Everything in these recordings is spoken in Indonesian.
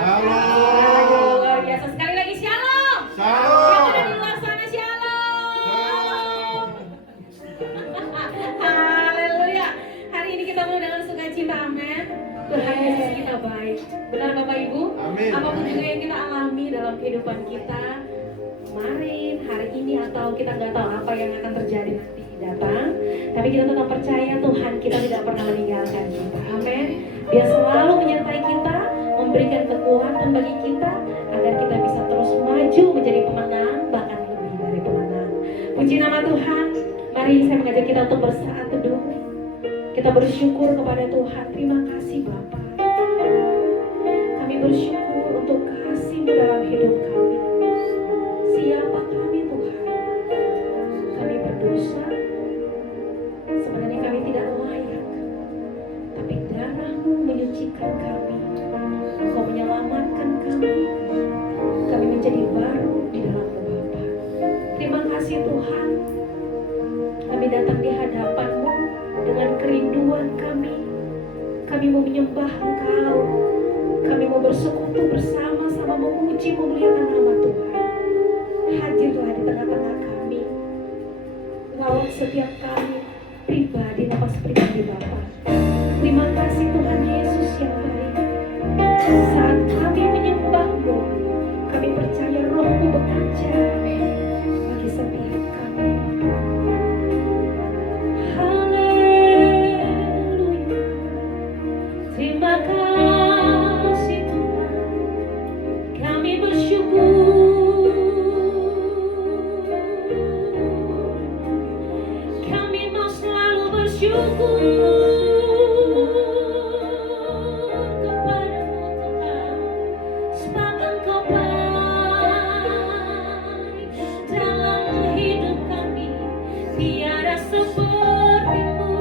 Halo. Aduh, luar biasa. Sekali lagi shalom. Shalom. Yang ada di luar sana shalom. Shalom. Haleluya. Hari ini kita mau dengan sukacita, amin. Tuhan Yesus kita baik. Benar Bapak Ibu? Amin. Apapun juga yang kita alami dalam kehidupan kita kemarin, hari ini, atau kita nggak tahu apa yang akan terjadi nanti datang, tapi kita tetap percaya Tuhan kita tidak pernah meninggalkan kita. Amin. Dia selalu menyertai kita, memberikan kekuatan bagi kita agar kita bisa terus maju menjadi pemenang, bahkan lebih dari pemenang. Puji nama Tuhan. Mari saya mengajak kita untuk bersaat teduh. Kita bersyukur kepada Tuhan. Terima kasih Bapa. Kami bersyukur untuk kasih-Mu dalam hidup kami. Siapa kami Tuhan? Kami berdosa. Sebenarnya kami tidak layak. Tapi darah-Mu menyucikan kami. Engkau menyelamatkan kami. Kami menjadi baru di dalam-Mu Bapa. Terima kasih Tuhan. Kami datang di hadapan-Mu dengan kerinduan kami. Kami mau menyembah Engkau. Kami mau bersekutu bersama-sama memuji memuliakan nama Tuhan. Hadirlah di tengah-tengah kami. Lawat setiap kami pribadi, nafas pribadi Bapa. Terima kasih Tuhan Yesus yang baik. Saat kami menyembah-Mu, kami percaya Roh-Mu bekerja bagi setiap kami. Haleluya. Terima kasih Tuhan. Kami bersyukur. Kami mau selalu bersyukur kepada-Mu Tuhan, sebab Engkau baik dalam hidup kami, tiada seperti-Mu,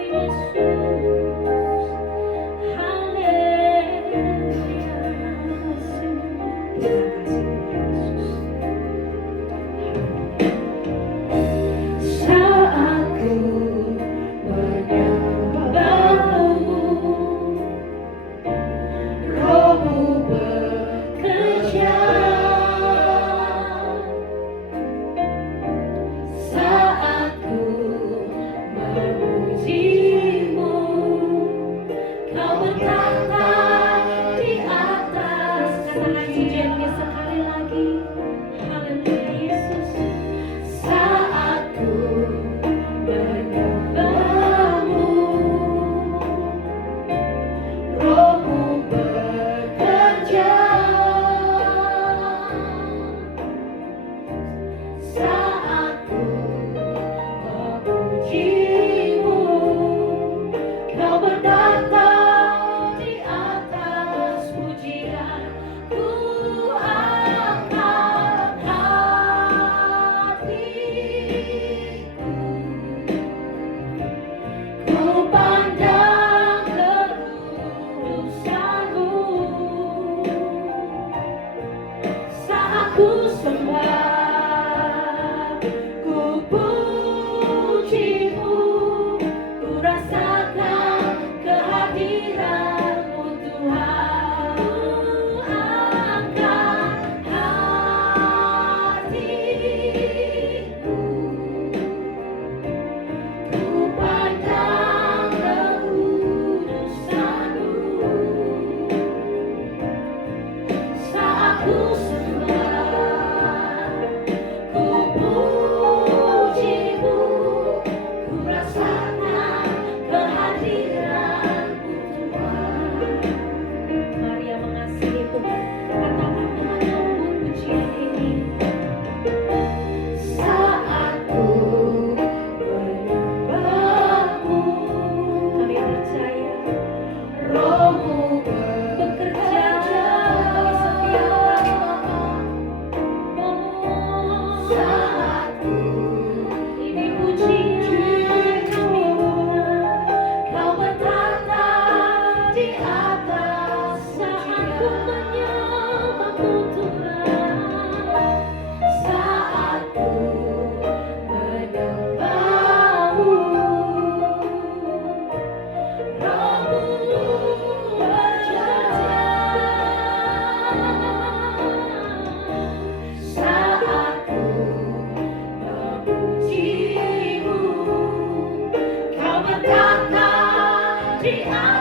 Yesus. Haleluya. Terima kasih Yesus. Saat ku menyembah-Mu, Roh-Mu bekerja. Saat ku memuji-Mu, Kau bertata di atas. Katakan pujiannya sekali lagi. Haleluya Yesus. Saat ku menyembah-Mu, Roh-Mu bekerja. Saat ku memuji-Mu, Kau bertata di atas. Pujian ku angkat hatiku, ku pandang kekudusan-Mu. Saat ku sembah, ku puji-Mu, ku rasakan kehadiran-Mu Tuhan. Ku angkat hatiku, ku pandang kekudusan-Mu. Saat ku sembah, ku puji-Mu, ku rasakan kehadiran-Mu Tuhan. Mari yang mengasihi Tuhan, katakan dengan lembut pujian ini. Saat ku menyembah-Mu, kami percaya Roh-Mu bekerja bagi setiap kami. Saat ku ini pujian kami Tuhan, Kau bertata di atas. Saat ku menyembah-Mu Tuhan, saat ku menyembah-Mu, Roh-Mu bekerja.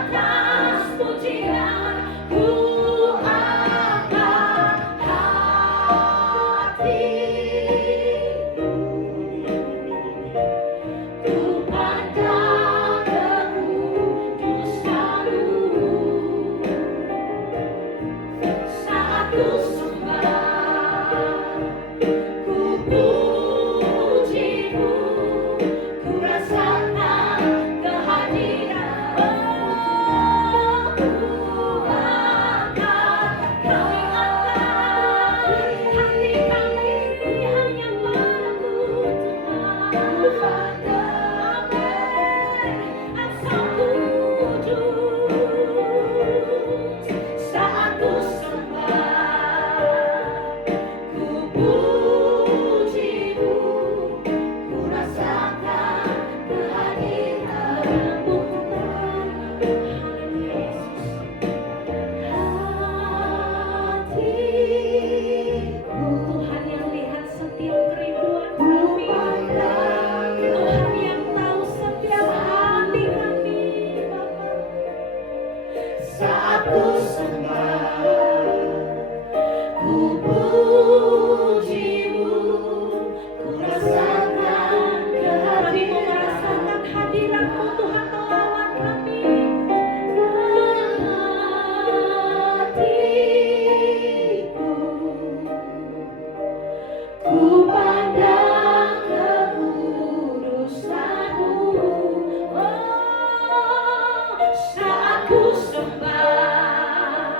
atas pujian ku angkat hatiku, ku pandang kekudusan-Mu saat ku sembah, ku puji-Mu, ku rasakan kehadiran-Mu. Ku angkat hati kami hanya padamu Tuhan. Amin. Asal kudus saat ku sembah, ku puji-Mu, ku rasakan kehadiran-Mu. Hatiku, Tuhan yang lihat setiap kerinduan kami, Tuhan yang tahu setiap hati kami, Bapa. Saat ku sembah, ku puji-Mu, ku rasakan kami mau merasakan hadirat-Mu Tuhan melawat kami. Hatiku, ku pandang kekudusan-Mu. Oh, saat ku sembah,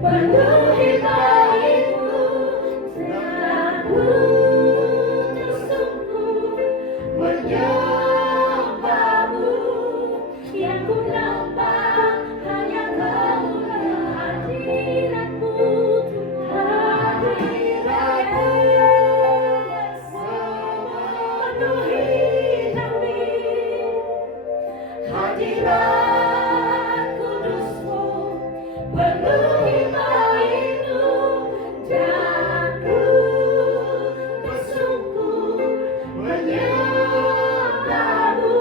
penuhi baitmu, dan ku tersungkur menyembahmu. Yang ku nampak hanya kemuliaan hadirat-Mu, hadirat-Mu. Penuhi kami, hadirat kudus-Mu, penuhi baitmu, dan ku tersungkur menyembahmu.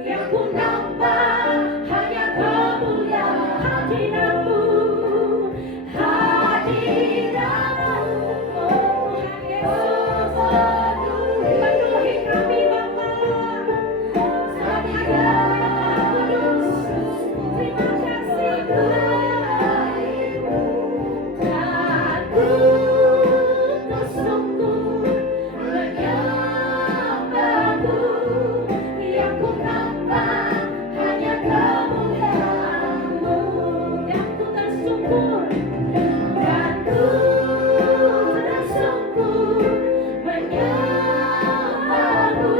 Yang ku nampak hanya kemuliaan hadirat-Mu, hadirat-Mu. Oh Tuhan Yesus, penuhi kami Bapa. Hadirat kudus, terima kasih Tuhan. Dan ku tersungkur menyembahmu. Yang ku nampak hanya kemuliaan-Mu. Dan ku tersungkur, dan ku tersungkur menyembahmu.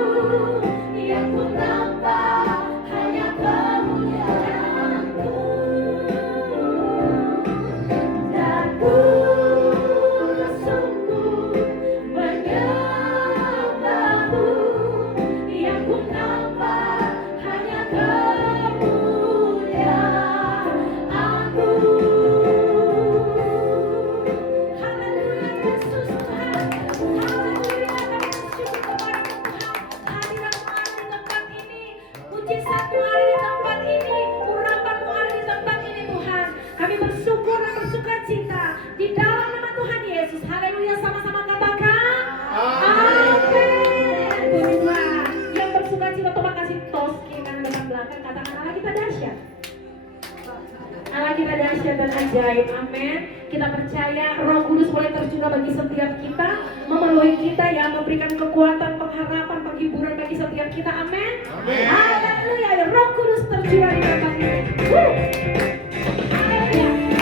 Yang ku nampak hanya kemuliaan-Mu. Dan ku tersungkur menyembahmu. Yang ku nampak hanya kemuliaan-Mu. Haleluya Yesus Tuhan, haleluya. Kami bersyukur kepada Tuhan. Hadirat-Mu ada di tempat ini, mujizat-Mu ada di tempat ini, urapan-Mu ada di tempat ini Tuhan. Kami bersyukur dan bersuka cita di dalam nama Tuhan Yesus. Haleluya, sama-sama katakan amin. Tuhan yang bersuka cita, terima kasih tos kiri kanan depan belakang, katakan Allah kita dahsyat. Allah kita dahsyat dan ajaib, amin. Kita percaya Roh Kudus boleh tercurah bagi setiap kita, memenuhi kita ya, memberikan kekuatan, pengharapan, penghiburan bagi setiap kita, amin. Haleluya, Roh Kudus tercurah di tempat ini. Haleluya.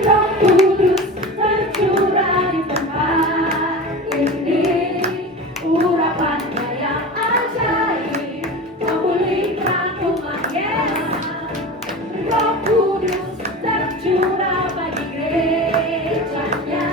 Roh Kudus tercurah di tempat ini, urapan-Nya yang ajaib memulihkan umat Yesus. Roh Kudus tercurah bagi gereja-Nya,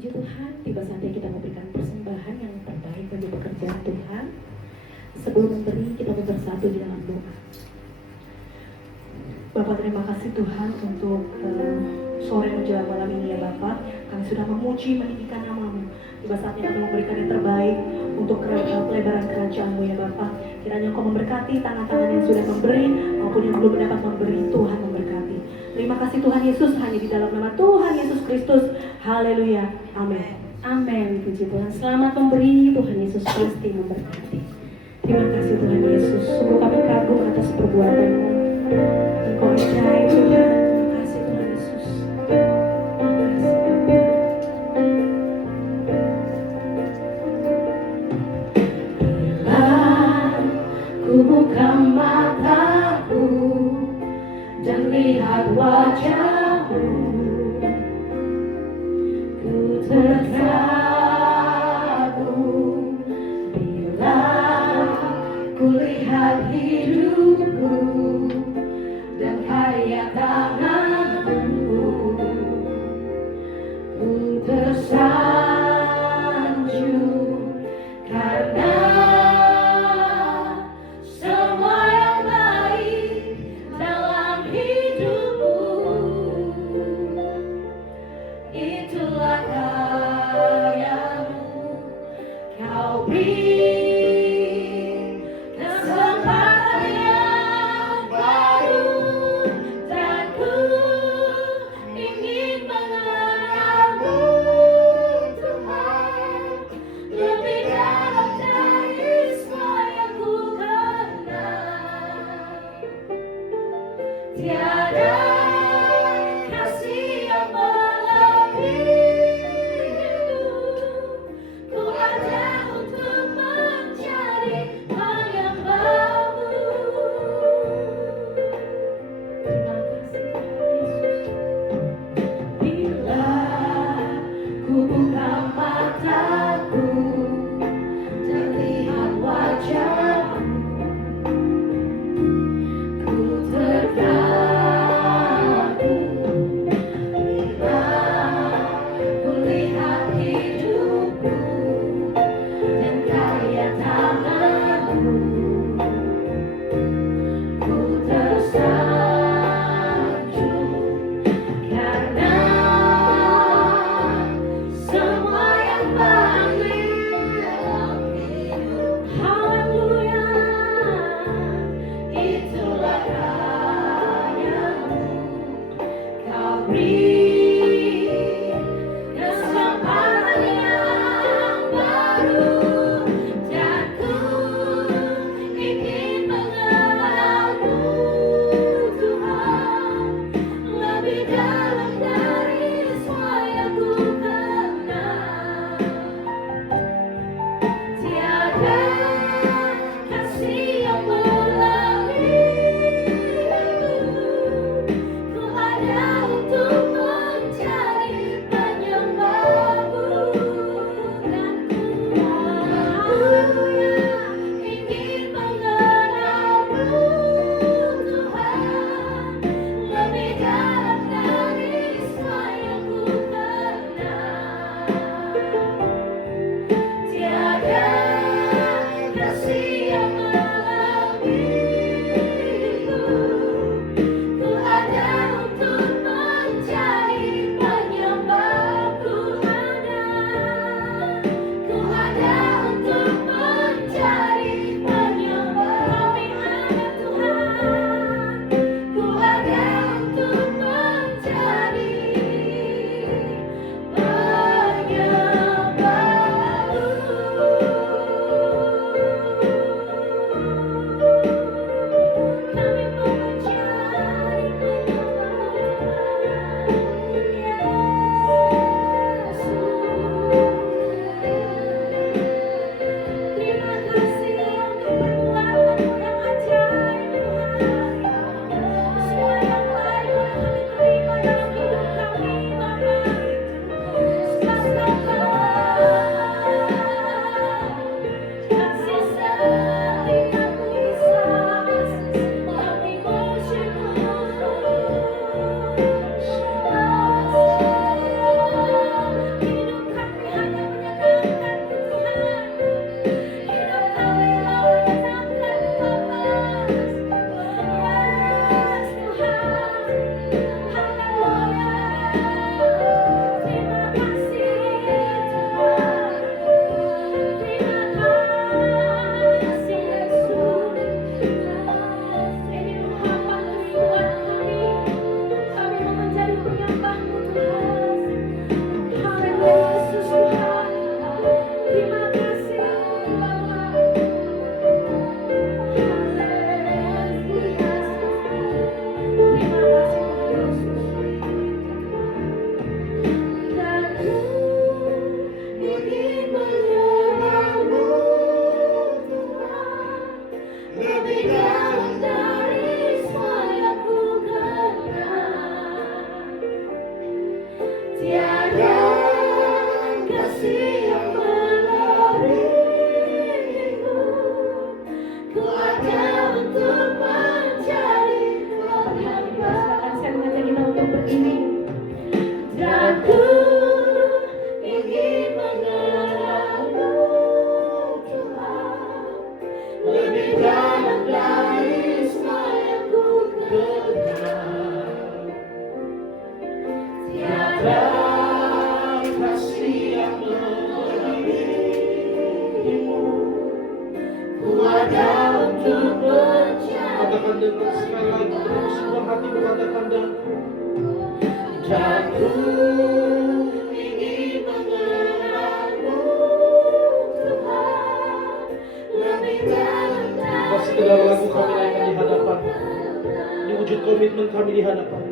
Puji Tuhan, tiba saatnya kita memberikan persembahan yang terbaik bagi pekerjaan Tuhan. Sebelum memberi, kita bersatu di dalam doa. Bapak, terima kasih Tuhan untuk sore menjelang malam ini ya Bapak. Kami sudah memuji, meninggikan nama-Mu. Tiba saatnya kami memberikan yang terbaik untuk pelebaran kerajaan-Mu ya Bapak. Kiranya Engkau memberkati tangan-tangan yang sudah memberi maupun yang belum dapat memberi. Tuhan memberkati. Terima kasih Tuhan Yesus, hanya di dalam nama Tuhan Yesus Kristus. Haleluya. Amin. Amin, puji Tuhan. Selamat memberi, Tuhan Yesus pasti memberkati. Terima kasih Tuhan Yesus. Sungguh kami kagum atas perbuatan-Mu. Engkau ajaib Tuhan. Terima kasih Tuhan Yesus. Terima kasih. Ku buka mataku dan lihat wajah-Mu, ku terkagum bila ku lihat hidupku dan karya tangan-Mu. Ku tersanjung karena semua yang baik dalam hidupku, itulah karya-Mu. Kau beri kesempatan yang baru dan ku lebih dalam dari semua yang ku kenal. Tiada kasih yang melebihimu. Ku ada untuk mencari penghamba. Saya mengajak kita untuk berdiri. Dan ku ingin mengenalmu, Tuhan, lebih dalam dari semua yang ku kenal. Tiada kasih yang melebihimu. Ku ada untuk mencari. Katakan dengan sekali lagi dengan semua hatimu, katakan daku. Aku ingin mengenalmu, Tuhan, lebih dalam Bukan sekedar lagu kami naikkan di hadapan. Ini wujud komitmen kami di hadapan.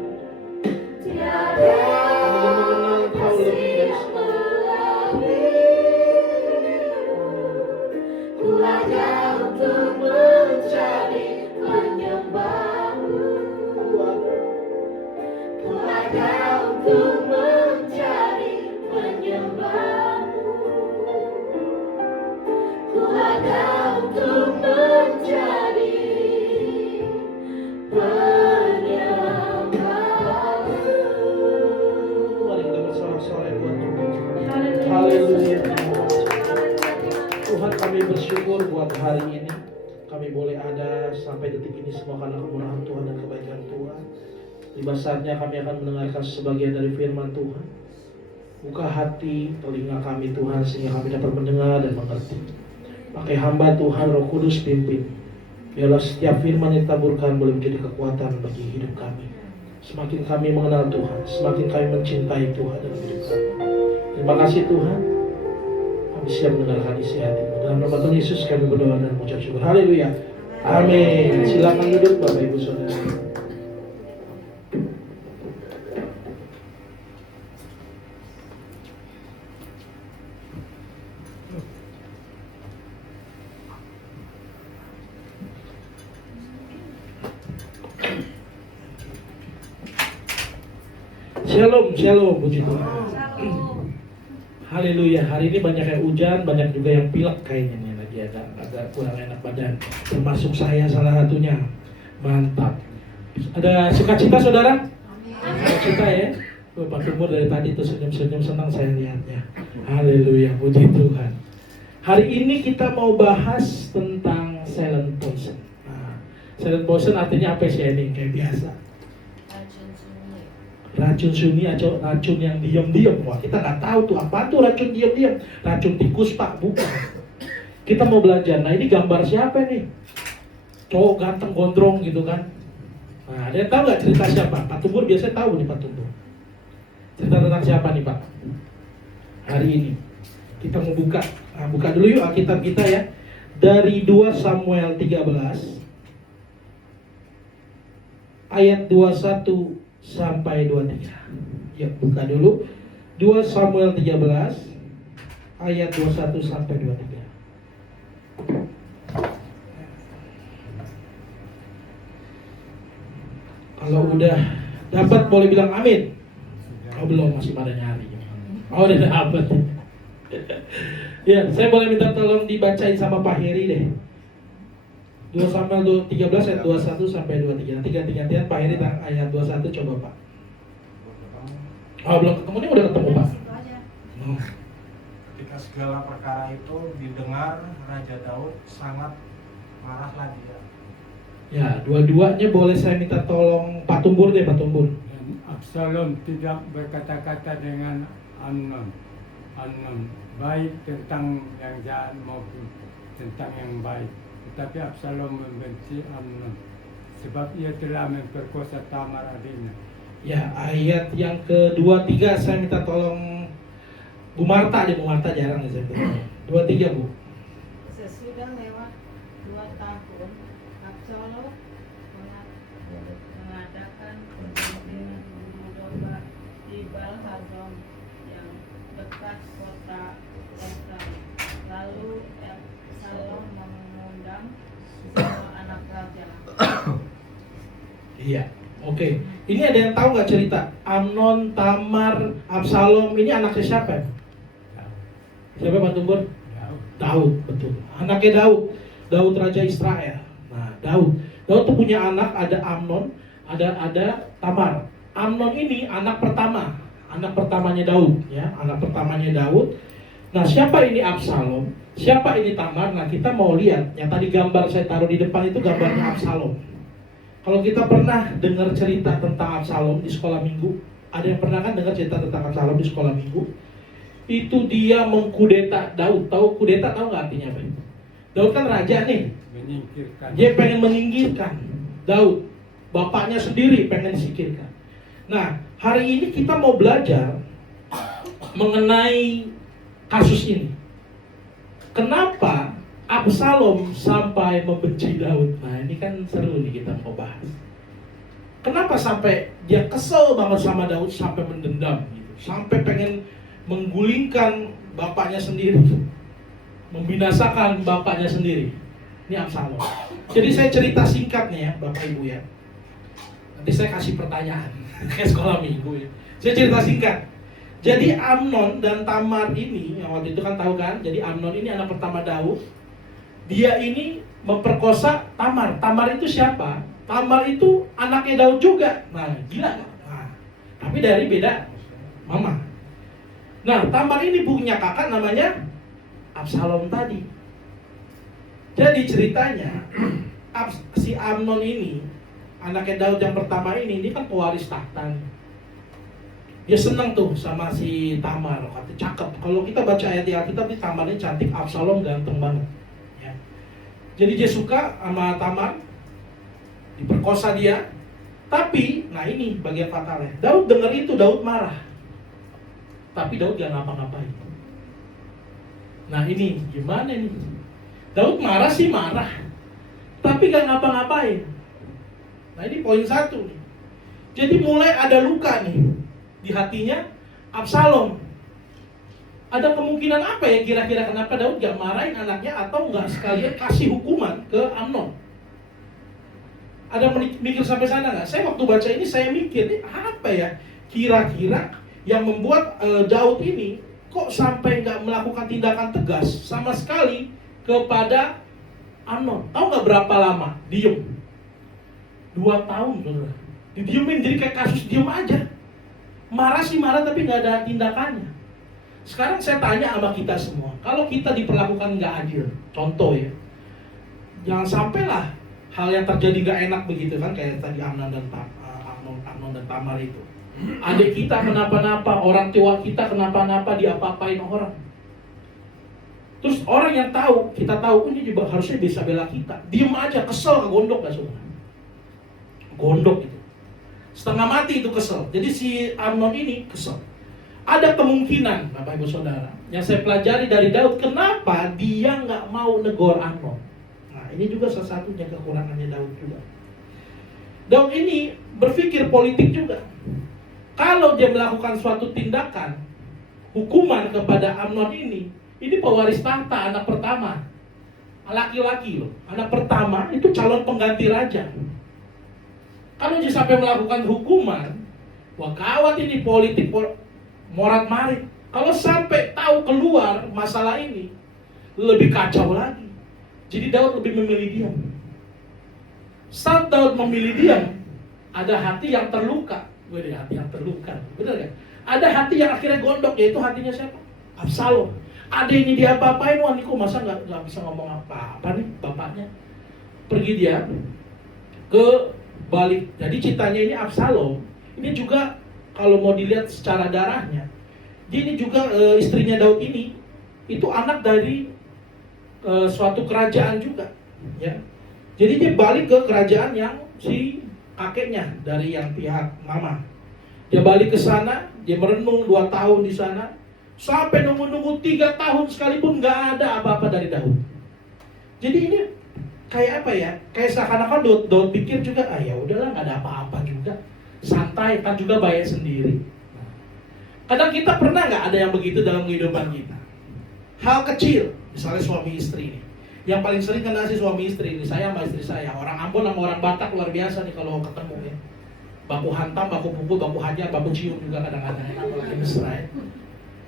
tiada Kami ingin mengenal Engkau lebih dari semua. ku ada untuk mencari penyembahmu. Ku ada untuk mencari penyembahmu. Ku ada untuk mencari penyembahmu. Mari kita bersorak-sorai buat Tuhan. Haleluya. Haleluya. Tuhan, kami bersyukur buat hari ini. Kami boleh ada sampai detik ini semua karena kemurahan Tuhan dan kebaikan Tuhan. Tiba saatnya kami akan mendengarkan sebagian dari firman Tuhan. Buka hati, telinga kami Tuhan, sehingga kami dapat mendengar dan mengerti. Pakai hamba Tuhan, Roh Kudus pimpin. Biarlah setiap firman yang ditaburkan boleh menjadi kekuatan bagi hidup kami. Semakin kami mengenal Tuhan, semakin kami mencintai Tuhan dalam hidup kami. Terima kasih Tuhan. Kami siap mendengarkan isi hati-Mu. Dalam nama Tuhan Yesus kami berdoa dan mengucap syukur. Haleluya. Amin. Silakan duduk Bapak Ibu Saudara. Shalom, shalom, puji Tuhan. Haleluya. Hari ini banyak yang hujan, banyak juga yang pilek kayaknya nih, lagi agak kurang enak badan. Termasuk saya salah satunya. Mantap. Ada sukacita saudara? Sukacita ya. Pak Tumur dari tadi tuh senyum-senyum, senang saya lihatnya. Haleluya, puji Tuhan. Hari ini kita mau bahas tentang silent poison. Nah, silent poison artinya apa sih ini? Kayak biasa. Racun sunyi atau racun yang diam-diam. Wah, kita nggak tahu tuh apa tuh racun diam-diam. Racun tikus Pak, bukan. Kita mau belajar. Nah, ini gambar siapa nih? Cowok ganteng gondrong gitu kan. Nah, ada yang tahu nggak cerita siapa? Pak Tumbur biasanya tahu nih Pak Tumbur. Cerita tentang siapa nih Pak? Hari ini kita mau buka. Nah, buka dulu yuk Alkitab kita ya. Dari 2 Samuel 13 ayat 21 sampai 23. Ya, buka dulu 2 Samuel 13 ayat 21 sampai 23. Kalau udah dapat boleh bilang amin. Oh belum, masih pada nyari. Oh udah dapat. Ya, saya boleh minta tolong dibacain sama Pak Heri deh. 2 Samuel 13 ayat 21 sampai 23. Nanti ganti-gantian Pak Heri ayat 21 coba Pak. Oh belum ketemu, ini udah ketemu Pak. Oh. Ketika segala perkara itu didengar, Raja Daud sangat marahlah dia. Ya, dua-duanya boleh saya minta tolong Pak Tumbur deh, Pak Tumbur. Dan Absalom tidak berkata-kata dengan Amnon. Baik tentang yang jahat maupun tentang yang baik. Tetapi Absalom membenci Amnon sebab ia telah memperkosa Tamar adiknya. Ya, ayat yang kedua, tiga saya minta tolong Bu Marta deh, Bu Marta jarang nih saya minta. 2, 3 Bu. Sesudah lewat 2 tahun, Absalom mengadakan pertandingan bulu domba di Baal-Hadon yang dekat kota Efraim. Lalu Absalom mengundang semua anak saja. Iya, oke. Ini ada yang tahu nggak cerita Amnon, Tamar, Absalom ini anaknya siapa? Siapa Pak Tumbur? Daud, betul. Anaknya Daud. Daud raja Israel. Nah, Daud tuh punya anak, ada Amnon, ada Tamar. Amnon ini anak pertamanya Daud, ya, anak pertamanya Daud. Nah, siapa ini Absalom? Siapa ini Tamar? Nah, kita mau lihat. Yang tadi gambar saya taruh di depan itu gambarnya Absalom. Kalau kita pernah dengar cerita tentang Absalom di sekolah minggu, ada yang pernah kan dengar cerita tentang Absalom di sekolah minggu? Itu dia mengkudeta Daud. Tahu kudeta, tahu nggak artinya apa? Daud kan raja nih. Menyingkirkan. Dia pengen menyingkirkan Daud. Bapaknya sendiri pengen disingkirkan. Nah, hari ini kita mau belajar mengenai kasus ini. Kenapa Absalom sampai membenci Daud? Nah, ini kan seru nih kita mau bahas. Kenapa sampai dia kesel banget sama Daud sampai mendendam gitu. Sampai pengen menggulingkan bapaknya sendiri, membinasakan bapaknya sendiri. Ini Absalom. Jadi saya cerita singkatnya ya, Bapak Ibu ya. Nanti saya kasih pertanyaan kayak sekolah minggu ya. Saya cerita singkat. Jadi Amnon dan Tamar ini, yang waktu itu kan tahu kan, jadi Amnon ini anak pertama Daud. Dia ini memperkosa Tamar. Tamar itu siapa? Tamar itu anaknya Daud juga. Nah, gila kan? Nah, tapi dari beda mama. Nah, Tamar ini punya kakak namanya Absalom tadi. Jadi ceritanya si Amnon ini, anaknya Daud yang pertama ini kan pewaris tahta. Dia senang tuh sama si Tamar, kata cakep. Kalau kita baca ayat di Alkitab, Tamar ini cantik, Absalom ganteng banget. Ya. Jadi dia suka sama Tamar, diperkosa dia. Tapi, nah ini bagian fatalnya. Daud dengar itu, Daud marah. Tapi Daud gak ngapa-ngapain. Nah ini gimana nih? Daud marah sih marah, tapi gak ngapa-ngapain. Nah ini poin satu nih. Jadi mulai ada luka nih di hatinya Absalom. Ada kemungkinan apa ya kira-kira kenapa Daud gak marahin anaknya atau gak sekalian kasih hukuman ke Amnon? Ada mikir sampai sana nggak? Saya waktu baca ini saya mikir nih apa ya kira-kira yang membuat Daud ini kok sampai nggak melakukan tindakan tegas sama sekali kepada Amnon. Tahu nggak berapa lama? Diem. 2 tahun, saudara. Didiemin, jadi kayak kasus diem aja. Marah sih marah tapi nggak ada tindakannya. Sekarang saya tanya sama kita semua, kalau kita diperlakukan nggak adil, contoh ya, jangan sampailah hal yang terjadi nggak enak begitu kan, kayak tadi Amnon dan Tamar itu. Adik kita kenapa-napa, orang tua kita kenapa-napa, diapa-apain orang. Terus orang yang tahu, kita tahu ini juga harusnya bisa bela kita. Diem aja, kesel, gondok gak saudara? Gondok itu. Setengah mati itu kesel. Jadi si Amnon ini kesel. Ada kemungkinan, Bapak Ibu Saudara, yang saya pelajari dari Daud, kenapa dia nggak mau negor Amnon. Nah ini juga salah satunya kekurangannya Daud juga. Daud ini berpikir politik juga. Kalau dia melakukan suatu tindakan hukuman kepada Amnon ini pewaris tahta, anak pertama, laki-laki loh, anak pertama itu calon pengganti raja. Kalau dia sampai melakukan hukuman, wah gawat ini politik morat-marit. Kalau sampai tahu keluar masalah ini, lebih kacau lagi. Jadi Daud lebih memilih diam. Saat Daud memilih diam, ada hati yang terluka. Hati yang terluka, benar kan? Ada hati yang akhirnya gondok, yaitu hatinya siapa? Absalom. Ada ini dia apa-apain, wah Niko masa nggak bisa ngomong apa-apa nih bapaknya. Pergi dia ke balik. Jadi ceritanya ini Absalom, ini juga kalau mau dilihat secara darahnya, dia ini juga istrinya Daud ini, itu anak dari suatu kerajaan juga, ya. Jadi dia balik ke kerajaan yang si kakeknya dari yang pihak mama. Dia balik ke sana, dia merenung 2 tahun di sana, sampai nunggu 3 tahun sekalipun nggak ada apa-apa dari Daud. Jadi ini kayak apa ya? Kayak seakan-akan Daud pikir juga, ya udahlah nggak ada apa-apa juga, santai kan juga bayar sendiri. Kadang kita pernah nggak ada yang begitu dalam kehidupan kita? Hal kecil, misalnya suami istri ini, Yang paling sering kena sih suami istri ini, saya sama istri saya. Orang Ambon sama orang Batak luar biasa nih kalau ketemu ya. Baku hantam, baku pukul, baku hajar, baku cium juga kadang-kadang. Apalagi mesra ya.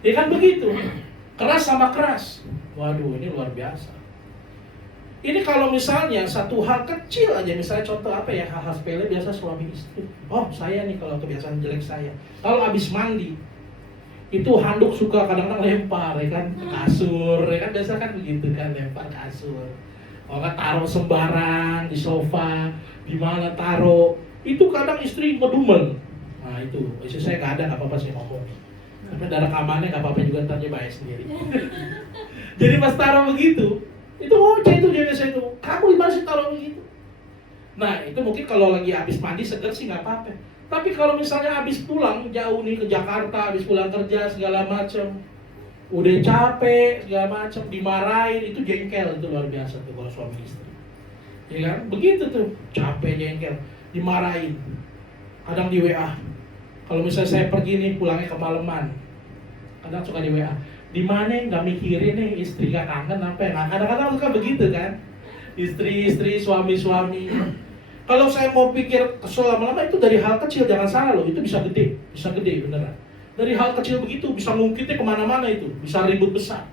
Ya kan begitu. Keras sama keras. Waduh, ini luar biasa. Ini kalau misalnya satu hal kecil aja, misalnya contoh apa ya, hal-hal sepele biasa suami istri. Oh, saya nih kalau kebiasaan jelek saya. Kalau habis mandi, itu handuk suka kadang-kadang lempar ya kan ke kasur, ya kan biasa kan begitu kan, lempar kasur. Oh, kan taruh sembarang di sofa, di mana taruh. Itu kadang istri ngedumel. Nah, itu. Istri saya nggak ada, nggak apa-apa saya ngomong. Tapi ada rekamannya, nggak apa-apa juga, ntar dia bayar sendiri. Jadi pas taruh begitu, itu ngoceh itu dia biasa itu. Kamu gimana sih taruh begitu? Nah, itu mungkin kalau lagi habis mandi seger sih nggak apa-apa. Tapi kalau misalnya habis pulang jauh nih ke Jakarta, habis pulang kerja segala macam, udah capek segala macam, dimarahin, itu jengkel, itu luar biasa tuh kalau suami istri. Ya kan? Begitu tuh, capek jengkel, dimarahin. Kadang di WA. Kalau misalnya saya pergi nih pulangnya kemalaman, kadang suka di WA. Di mana nggak mikirin nih istri gak kangen apa ya? Nah, kadang-kadang suka begitu kan, istri-istri, suami-suami. Kalau saya mau pikir kesel lama-lama itu dari hal kecil, jangan salah loh, itu bisa gede beneran. Dari hal kecil begitu bisa ngungkitnya kemana-mana itu, bisa ribut besar.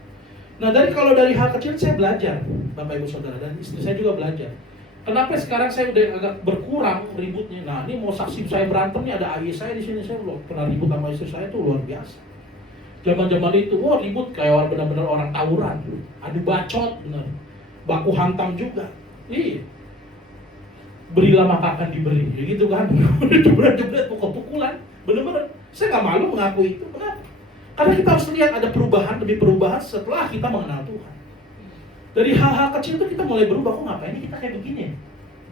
Nah kalau dari hal kecil saya belajar, Bapak Ibu Saudara, dan istri saya juga belajar. Kenapa sekarang saya udah agak berkurang ributnya? Nah ini mau saksi saya berantem nih, ada ayah saya di sini, saya belum pernah ribut sama istri saya tuh luar biasa. Zaman-zaman itu, wah ribut kayak orang benar-benar orang tawuran, adu bacot bener, baku hantam juga. Iya. Berilah maka akan diberi, ya gitu kan. Jebret-jebret, pukul-pukulan, bener-bener. Saya nggak malu mengakui itu. Kenapa? Karena kita harus lihat ada perubahan demi perubahan setelah kita mengenal Tuhan. Dari hal-hal kecil itu kita mulai berubah. Kok ngapain ini kita kayak begini?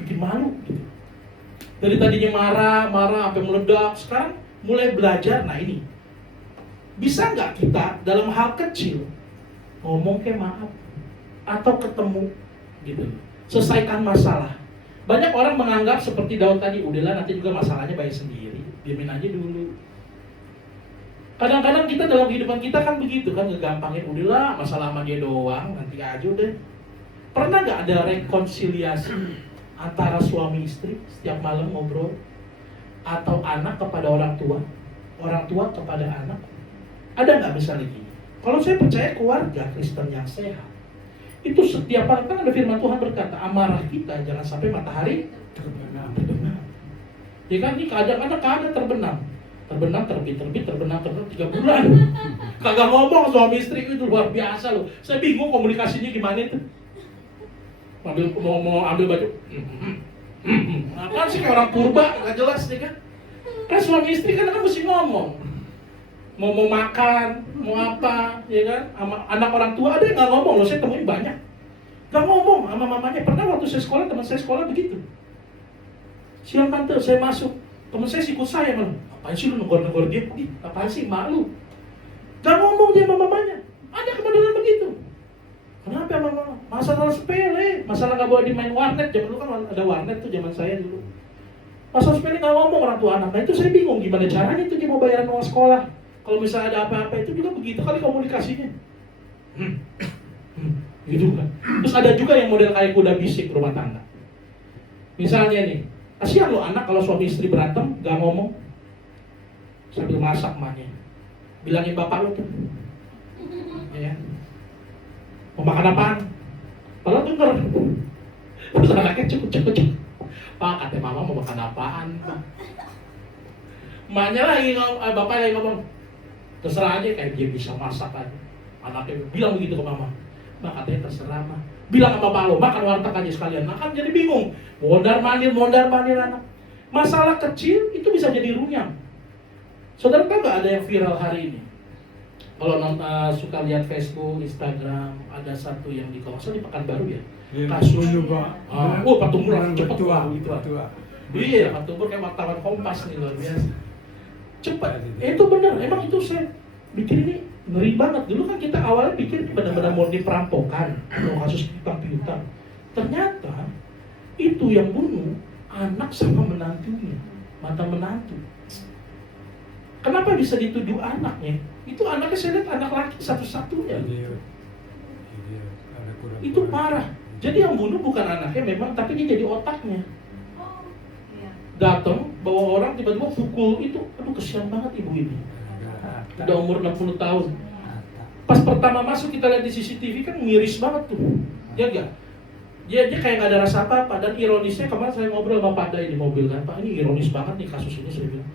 Bikin malu gitu. Dari tadinya marah sampai meledak, sekarang mulai belajar. Nah ini, bisa nggak kita dalam hal kecil ngomong kayak maaf atau ketemu gitu, selesaikan masalah. Banyak orang menganggap seperti Daud tadi, udahlah nanti juga masalahnya bayar sendiri, diamin aja dulu. Kadang-kadang kita dalam kehidupan kita kan begitu kan, ngegampangin, udahlah masalah sama dia doang, nanti aja udah. Pernah nggak ada rekonsiliasi antara suami istri setiap malam ngobrol? Atau anak kepada orang tua kepada anak? Ada nggak misalnya gini? Kalau saya percaya keluarga Kristen yang sehat, itu setiap hari kan ada firman Tuhan berkata, amarah kita jangan sampai matahari terbenam. Ya kan, ini kadang-kadang terbenam, terbit, terbenam 3 bulan. Kagak ngomong suami istri itu luar biasa loh. Saya bingung komunikasinya gimana itu. Mau ambil baju, apaan sih kayak orang purba, gak jelas nih kan. Kan suami istri kan mesti ngomong. Mau makan, mau apa, ya kan? Sama anak orang tua ada yang nggak ngomong loh, saya temuin banyak. Nggak ngomong sama mamanya. Pernah waktu saya sekolah, teman saya sekolah begitu. Siang tante, saya masuk, teman saya ikut saya malah. Apaan sih lu negor-negor dia? Apaan sih, malu? Nggak ngomong dia sama mamanya. Ada kemodelan begitu. Kenapa mama? Masalah sepele, masalah nggak boleh dimain warnet. Zaman dulu kan ada warnet tuh zaman saya dulu. Masalah sepele nggak ngomong orang tua anak. Nah itu saya bingung gimana caranya tuh dia mau bayaran uang sekolah. Kalau misalnya ada apa-apa itu juga begitu kali komunikasinya. Gitu kan. Terus ada juga yang model kayak kuda bisik rumah tangga. Misalnya nih, kasihan lo anak kalau suami istri berantem gak ngomong sambil masak emaknya. Bilangin bapak lo tuh. Ya. Mau makan apaan? Kalau denger. Terus anaknya cukup. Pak, kata mama mau makan apaan? Emaknya lagi ngomong, bapak lagi ngomong. Terserah aja, kayak dia bisa masak aja. Anaknya bilang begitu ke mama. Mak katanya terserah mah. Bilang sama bapak lo, makan warteg aja sekalian. Nah kan jadi bingung. Mondar mandir anak. Masalah kecil itu bisa jadi runyam. Saudara tahu nggak ada yang viral hari ini? Kalau suka lihat Facebook, Instagram, ada satu yang di kawasan di Pekanbaru ya. Kasus juga. Pak Tumbur cepet tua. Iya, Pak Tumbur kayak wartawan Kompas nih luar biasa. Cepat. Itu benar. Emang itu saya bikin ini ngeri banget. Dulu kan kita awalnya pikir benar-benar mau perampokan atau kasus piutang. Ternyata itu yang bunuh anak sama menantunya, mantan menantu. Kenapa bisa dituduh anaknya? Itu anaknya saya lihat anak laki satu-satunya. Itu parah. Jadi yang bunuh bukan anaknya memang, tapi dia jadi otaknya. Oh, iya. Datang, bawa orang, tiba-tiba pukul itu. Aduh, kesian banget ibu ini. Udah umur 60 tahun. Pas pertama masuk kita lihat di CCTV kan miris banget tuh. Ya enggak? Dia kayak gak ada rasa apa-apa. Dan ironisnya kemarin saya ngobrol sama Pak Dai di mobil kan, Pak ini ironis banget nih kasus ini, saya bilang.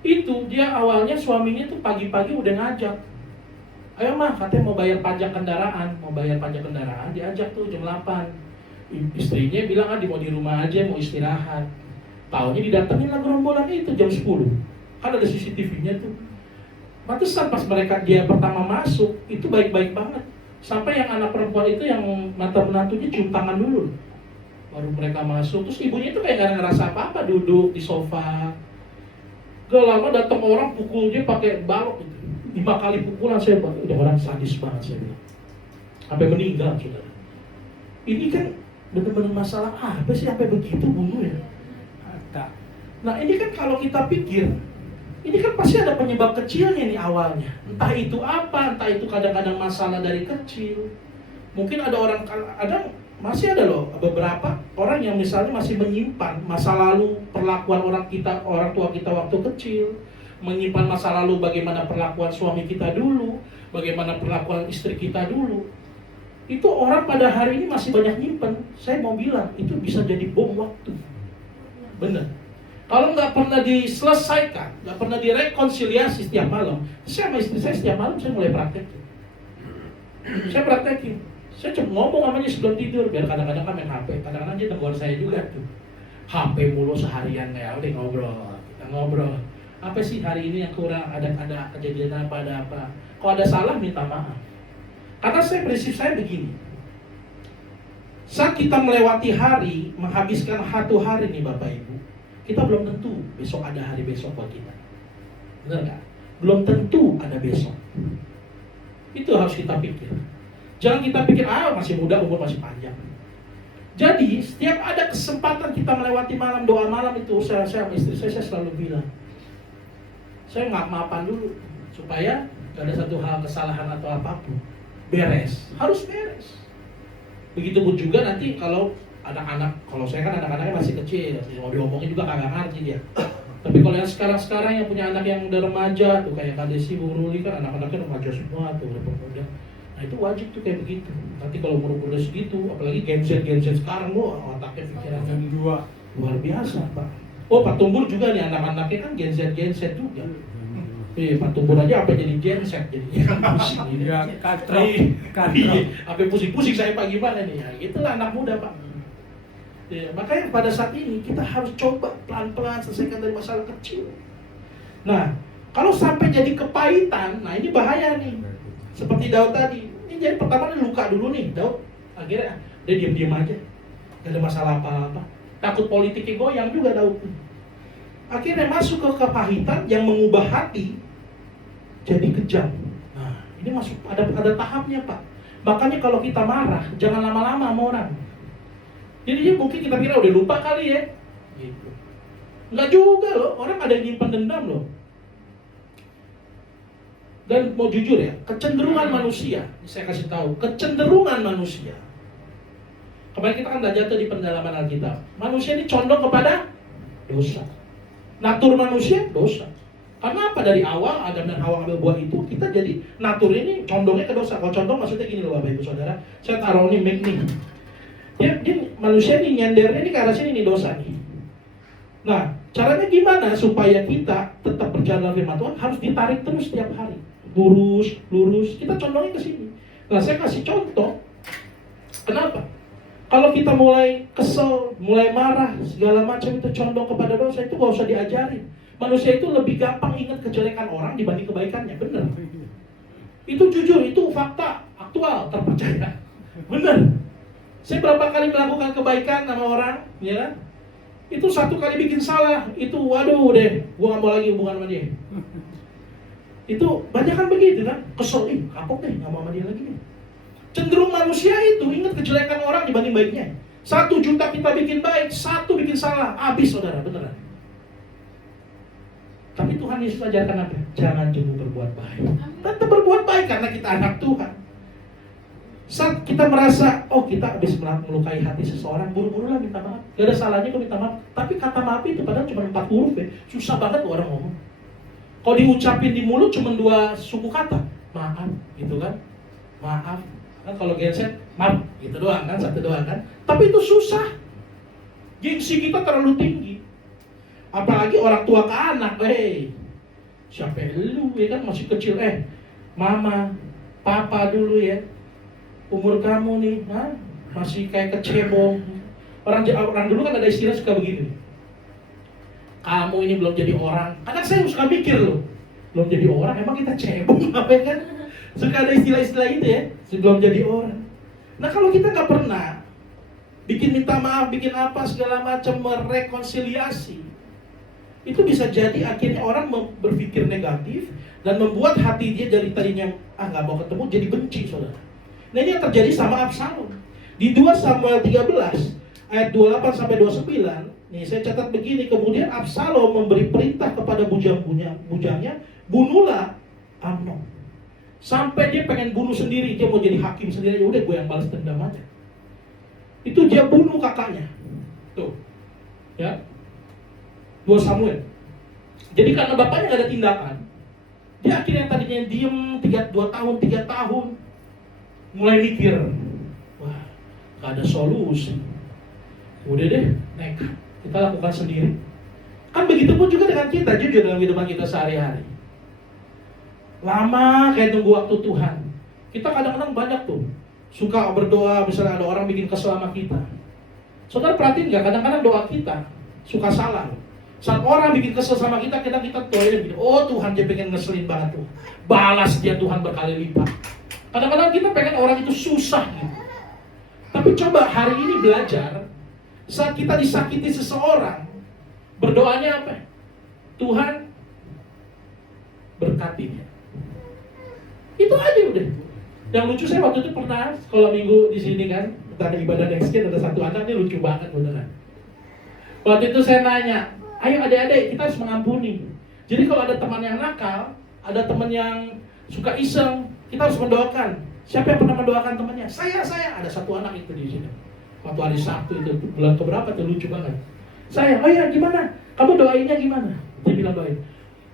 Itu dia awalnya suaminya tuh pagi-pagi udah ngajak. Ayo mah, katanya mau bayar pajak kendaraan, diajak tuh jam 8. Istrinya bilang mau di rumah aja, mau istirahat. Taunya didatengin lah gerombolan itu jam 10. Kan ada CCTV-nya tuh. Pantesan pas dia pertama masuk, itu baik-baik banget. Sampai yang anak perempuan itu yang mata menantunya cium tangan dulu. Baru mereka masuk, terus ibunya itu kayak gak ngerasa apa-apa, duduk di sofa. Gak lama datang orang pukul dia pakai balok gitu. 5 kali pukulan, saya bilang, udah orang sadis banget saya bilang. Sampai meninggal, saudara. Ini kan benar-benar masalah apa sih sampai begitu bunuh ya? Nah ini kan kalau kita pikir, ini kan pasti ada penyebab kecilnya nih awalnya. Entah itu apa, entah itu kadang-kadang masalah dari kecil. Mungkin masih ada loh beberapa orang yang misalnya masih menyimpan masa lalu perlakuan orang tua kita waktu kecil, menyimpan masa lalu bagaimana perlakuan suami kita dulu, bagaimana perlakuan istri kita dulu. Itu orang pada hari ini masih banyak nyimpan. Saya mau bilang itu bisa jadi bom waktu. Benar. Kalau nggak pernah diselesaikan, nggak pernah direkonsiliasi setiap malam, saya sama istri saya setiap malam saya mulai praktekin. Saya cuma ngomong sama dia sebelum tidur, biar kadang-kadang kan main HP, kadang-kadang dia tegur saya juga tuh. HP mulu seharian ya, udah kita ngobrol. Apa sih hari ini yang kurang, ada kejadian apa, ada apa. Kalau ada salah minta maaf. Karena prinsip saya begini. Saat kita melewati hari, menghabiskan 1 hari nih Bapak Ibu, kita belum tentu besok ada hari besok buat kita. Benar nggak? Belum tentu ada besok. Itu harus kita pikir. Jangan kita pikir, masih muda, umur masih panjang. Jadi, setiap ada kesempatan kita melewati malam, doa malam itu, saya sama istri saya selalu bilang, saya maaf-maafan dulu, supaya gak ada satu hal kesalahan atau apapun. Beres, harus beres. Begitupun juga nanti kalau anak-anak, kalau saya kan anak-anaknya masih kecil, mau diomongin juga kagak ngerti dia. Tapi kalau yang sekarang yang punya anak yang udah remaja, tuh kayak Kak Desi, Bung Ruli kan anak-anaknya remaja semua tuh, udah pemuda. Nah itu wajib tuh kayak begitu. Nanti kalau umur-umur segitu, apalagi Gen Z sekarang, otaknya pikirannya luar biasa Pak. Pak Tumbur juga nih, anak-anaknya kan Gen Z juga. Pak Tumbur aja apa jadi Gen Z jadinya pusing ini. Ya, katrok. Apa pusing-pusing saya Pak gimana nih? Ya, itulah anak muda Pak. Ya, makanya pada saat ini kita harus coba pelan-pelan selesaikan dari masalah kecil. Nah, kalau sampai jadi kepahitan, nah ini bahaya nih. Seperti Daud tadi. Ini jadi pertama dia luka dulu nih, Daud. Akhirnya dia diam-diam aja. Gak ada masalah apa-apa. Takut politiknya goyang juga Daud. Akhirnya masuk ke kepahitan yang mengubah hati jadi kejam. Nah, ini masuk ada tahapnya Pak. Makanya kalau kita marah, jangan lama-lama sama orang. Jadi mungkin kita kira udah lupa kali ya. Gitu. Enggak juga loh, orang ada yang nyimpan dendam loh. Dan mau jujur ya, kecenderungan manusia, saya kasih tahu, kecenderungan manusia. Kemarin kita kan belajar tuh di pendalaman Alkitab. Manusia ini condong kepada dosa. Natur manusia dosa. Karena apa? Dari awal Adam dan Hawa ambil buah itu, kita jadi natur ini condongnya ke dosa. Kalau condong maksudnya gini loh Bapak Ibu Saudara. Saya taruh nih mic nih. Dia manusia ini nyendernya ini ke arah sini nih dosa nih. Nah, caranya gimana supaya kita tetap berjalan firman Tuhan? Harus ditarik terus setiap hari. Lurus, kita condongnya ke sini. Nah, saya kasih contoh. Kenapa? Kalau kita mulai kesel, mulai marah, segala macam itu condong kepada dosa, itu gak usah diajarin. Manusia itu lebih gampang ingat kejelekan orang dibanding kebaikannya, bener. Itu jujur, itu fakta aktual, terpercaya. Bener. Saya berapa kali melakukan kebaikan sama orang, ya kan? Itu 1 kali bikin salah, itu waduh deh, gua gak mau lagi hubungan sama dia. Itu banyak kan begitu kan, kesel, kapok deh, gak mau sama dia lagi nih. Cenderung manusia itu ingat kejelekan orang dibanding baiknya. 1 juta kita bikin baik, 1 bikin salah, habis saudara, beneran. Tapi Tuhan Yesus ajarkan apa? Jangan jemu berbuat baik. Tetap berbuat baik karena kita anak Tuhan. Saat kita merasa, oh kita habis melukai hati seseorang, buru-buru lah minta maaf. Gak ada salahnya kok minta maaf. Tapi kata maaf itu padahal cuma 4 huruf ya. Susah banget loh orang ngomong. Kalau diucapin di mulut cuma 2 suku kata. Maaf, gitu kan. Maaf. Kan kalau genset, maaf, gitu doang kan, 1 doang kan. Tapi itu susah. Gengsi kita terlalu tinggi. Apalagi orang tua ke anak, siapa lu ya kan masih kecil, mama, papa dulu ya. Umur kamu nih, masih kayak kecebong. Orang dulu kan ada istilah suka begini. Kamu ini belum jadi orang. Kadang saya suka mikir loh, belum jadi orang, emang kita cebong apa ya kan? Suka ada istilah-istilah itu ya, sebelum jadi orang. Nah kalau kita nggak pernah bikin minta maaf, bikin apa segala macam, merekonsiliasi, itu bisa jadi akhirnya orang berpikir negatif dan membuat hati dia dari tadinya nggak mau ketemu jadi benci, saudara. Nah ini yang terjadi sama Absalom. Di 2 Samuel 13 ayat 28 sampai 29, nih saya catat begini, kemudian Absalom memberi perintah kepada bujangnya, bunuhlah Amnon. Sampai dia pengen bunuh sendiri, dia mau jadi hakim sendiri, ya udah gue yang balas dendam aja. Itu dia bunuh kakaknya. Tuh. Ya. 2 Samuel. Jadi karena bapaknya gak ada tindakan, dia akhirnya tadinya diem 2 tahun, 3 tahun, mulai mikir, wah, gak ada solusi. Udah deh, nekat, kita lakukan sendiri. Kan begitu pun juga dengan kita, jujur dalam kehidupan kita sehari-hari. Lama kayak tunggu waktu Tuhan. Kita kadang-kadang banyak tuh suka berdoa, misalnya ada orang bikin kesel sama kita. Saudara perhatiin gak, kadang-kadang doa kita suka salah. Saat orang bikin kesel sama kita doain gitu, oh Tuhan dia pengen ngeselin banget tuh, balas dia Tuhan berkali lipat. Kadang-kadang kita pengen orang itu susah gitu. Tapi coba hari ini belajar, saat kita disakiti seseorang, berdoanya apa? Tuhan berkati dia. Itu aja udah. Yang lucu saya waktu itu pernah sekolah minggu di sini kan, ada ibadah next ada 1 anak, ini lucu banget beneran. Waktu itu saya nanya, ayo adik-adik kita harus mengampuni. Jadi kalau ada teman yang nakal, ada teman yang suka iseng, kita harus mendoakan. Siapa yang pernah mendoakan temannya? Saya. Ada 1 anak itu di sini. Waktu hari Sabtu itu, bulan keberapa tuh, lucu banget. Saya, oh iya gimana? Kamu doainnya gimana? Dia bilang doain,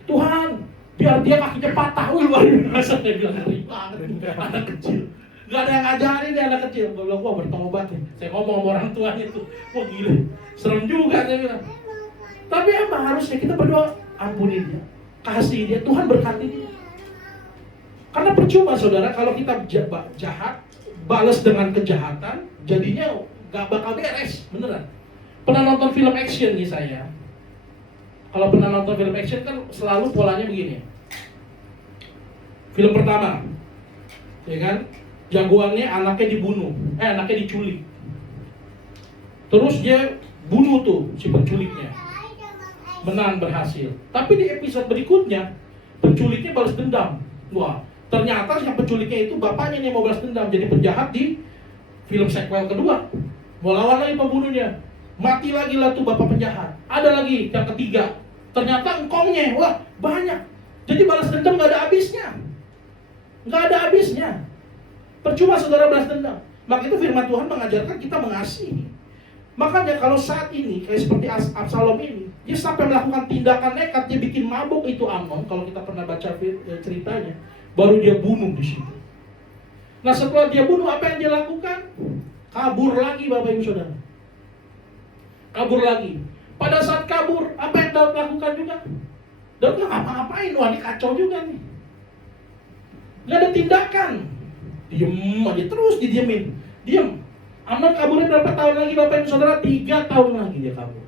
Tuhan, biar dia kakinya patah. Luar biasa, dia bilang ngeri banget. Anak kecil. Gak ada yang ngajarin dia anak kecil. Gue bilang, wah bertobat nih. Saya ngomong sama orang tuanya itu, wah gila, serem juga saya bilang. Tapi apa harusnya kita berdoa, ampuni dia, kasih dia, Tuhan berkati dia. Karena percuma saudara, kalau kita jahat, balas dengan kejahatan, jadinya gak bakal beres, beneran. Pernah nonton film action nih saya. Kalau pernah nonton film action kan selalu polanya begini. Film pertama, ya kan, jagoannya anaknya dibunuh, anaknya diculik. Terus dia bunuh tuh si penculiknya, menang berhasil. Tapi di episode berikutnya penculiknya balas dendam. Wah, ternyata yang penculiknya itu bapaknya nih mau balas dendam, jadi penjahat di film sequel kedua. Mau lawan lagi pembunuhnya, mati lagi lah tuh bapak penjahat. Ada lagi yang ketiga, ternyata engkongnya, wah banyak. Jadi balas dendam gak ada habisnya, gak ada habisnya. Percuma saudara balas dendam. Maka itu firman Tuhan mengajarkan kita mengasihi. Makanya kalau saat ini kayak seperti Absalom ini, dia sampai melakukan tindakan nekat, dia bikin mabuk itu Amnon. Kalau kita pernah baca ceritanya, baru dia bunuh di situ. Nah setelah dia bunuh, apa yang dia lakukan? Kabur lagi Bapak Ibu Saudara. Kabur lagi. Pada saat kabur, apa yang Daud lakukan juga? Daud nggak ngapa-ngapain, wah ini kacau juga nih. Nggak ada tindakan. Diem aja terus didiemin. Diem. Amnon kaburnya berapa tahun lagi Bapak Ibu Saudara? 3 tahun lagi dia kabur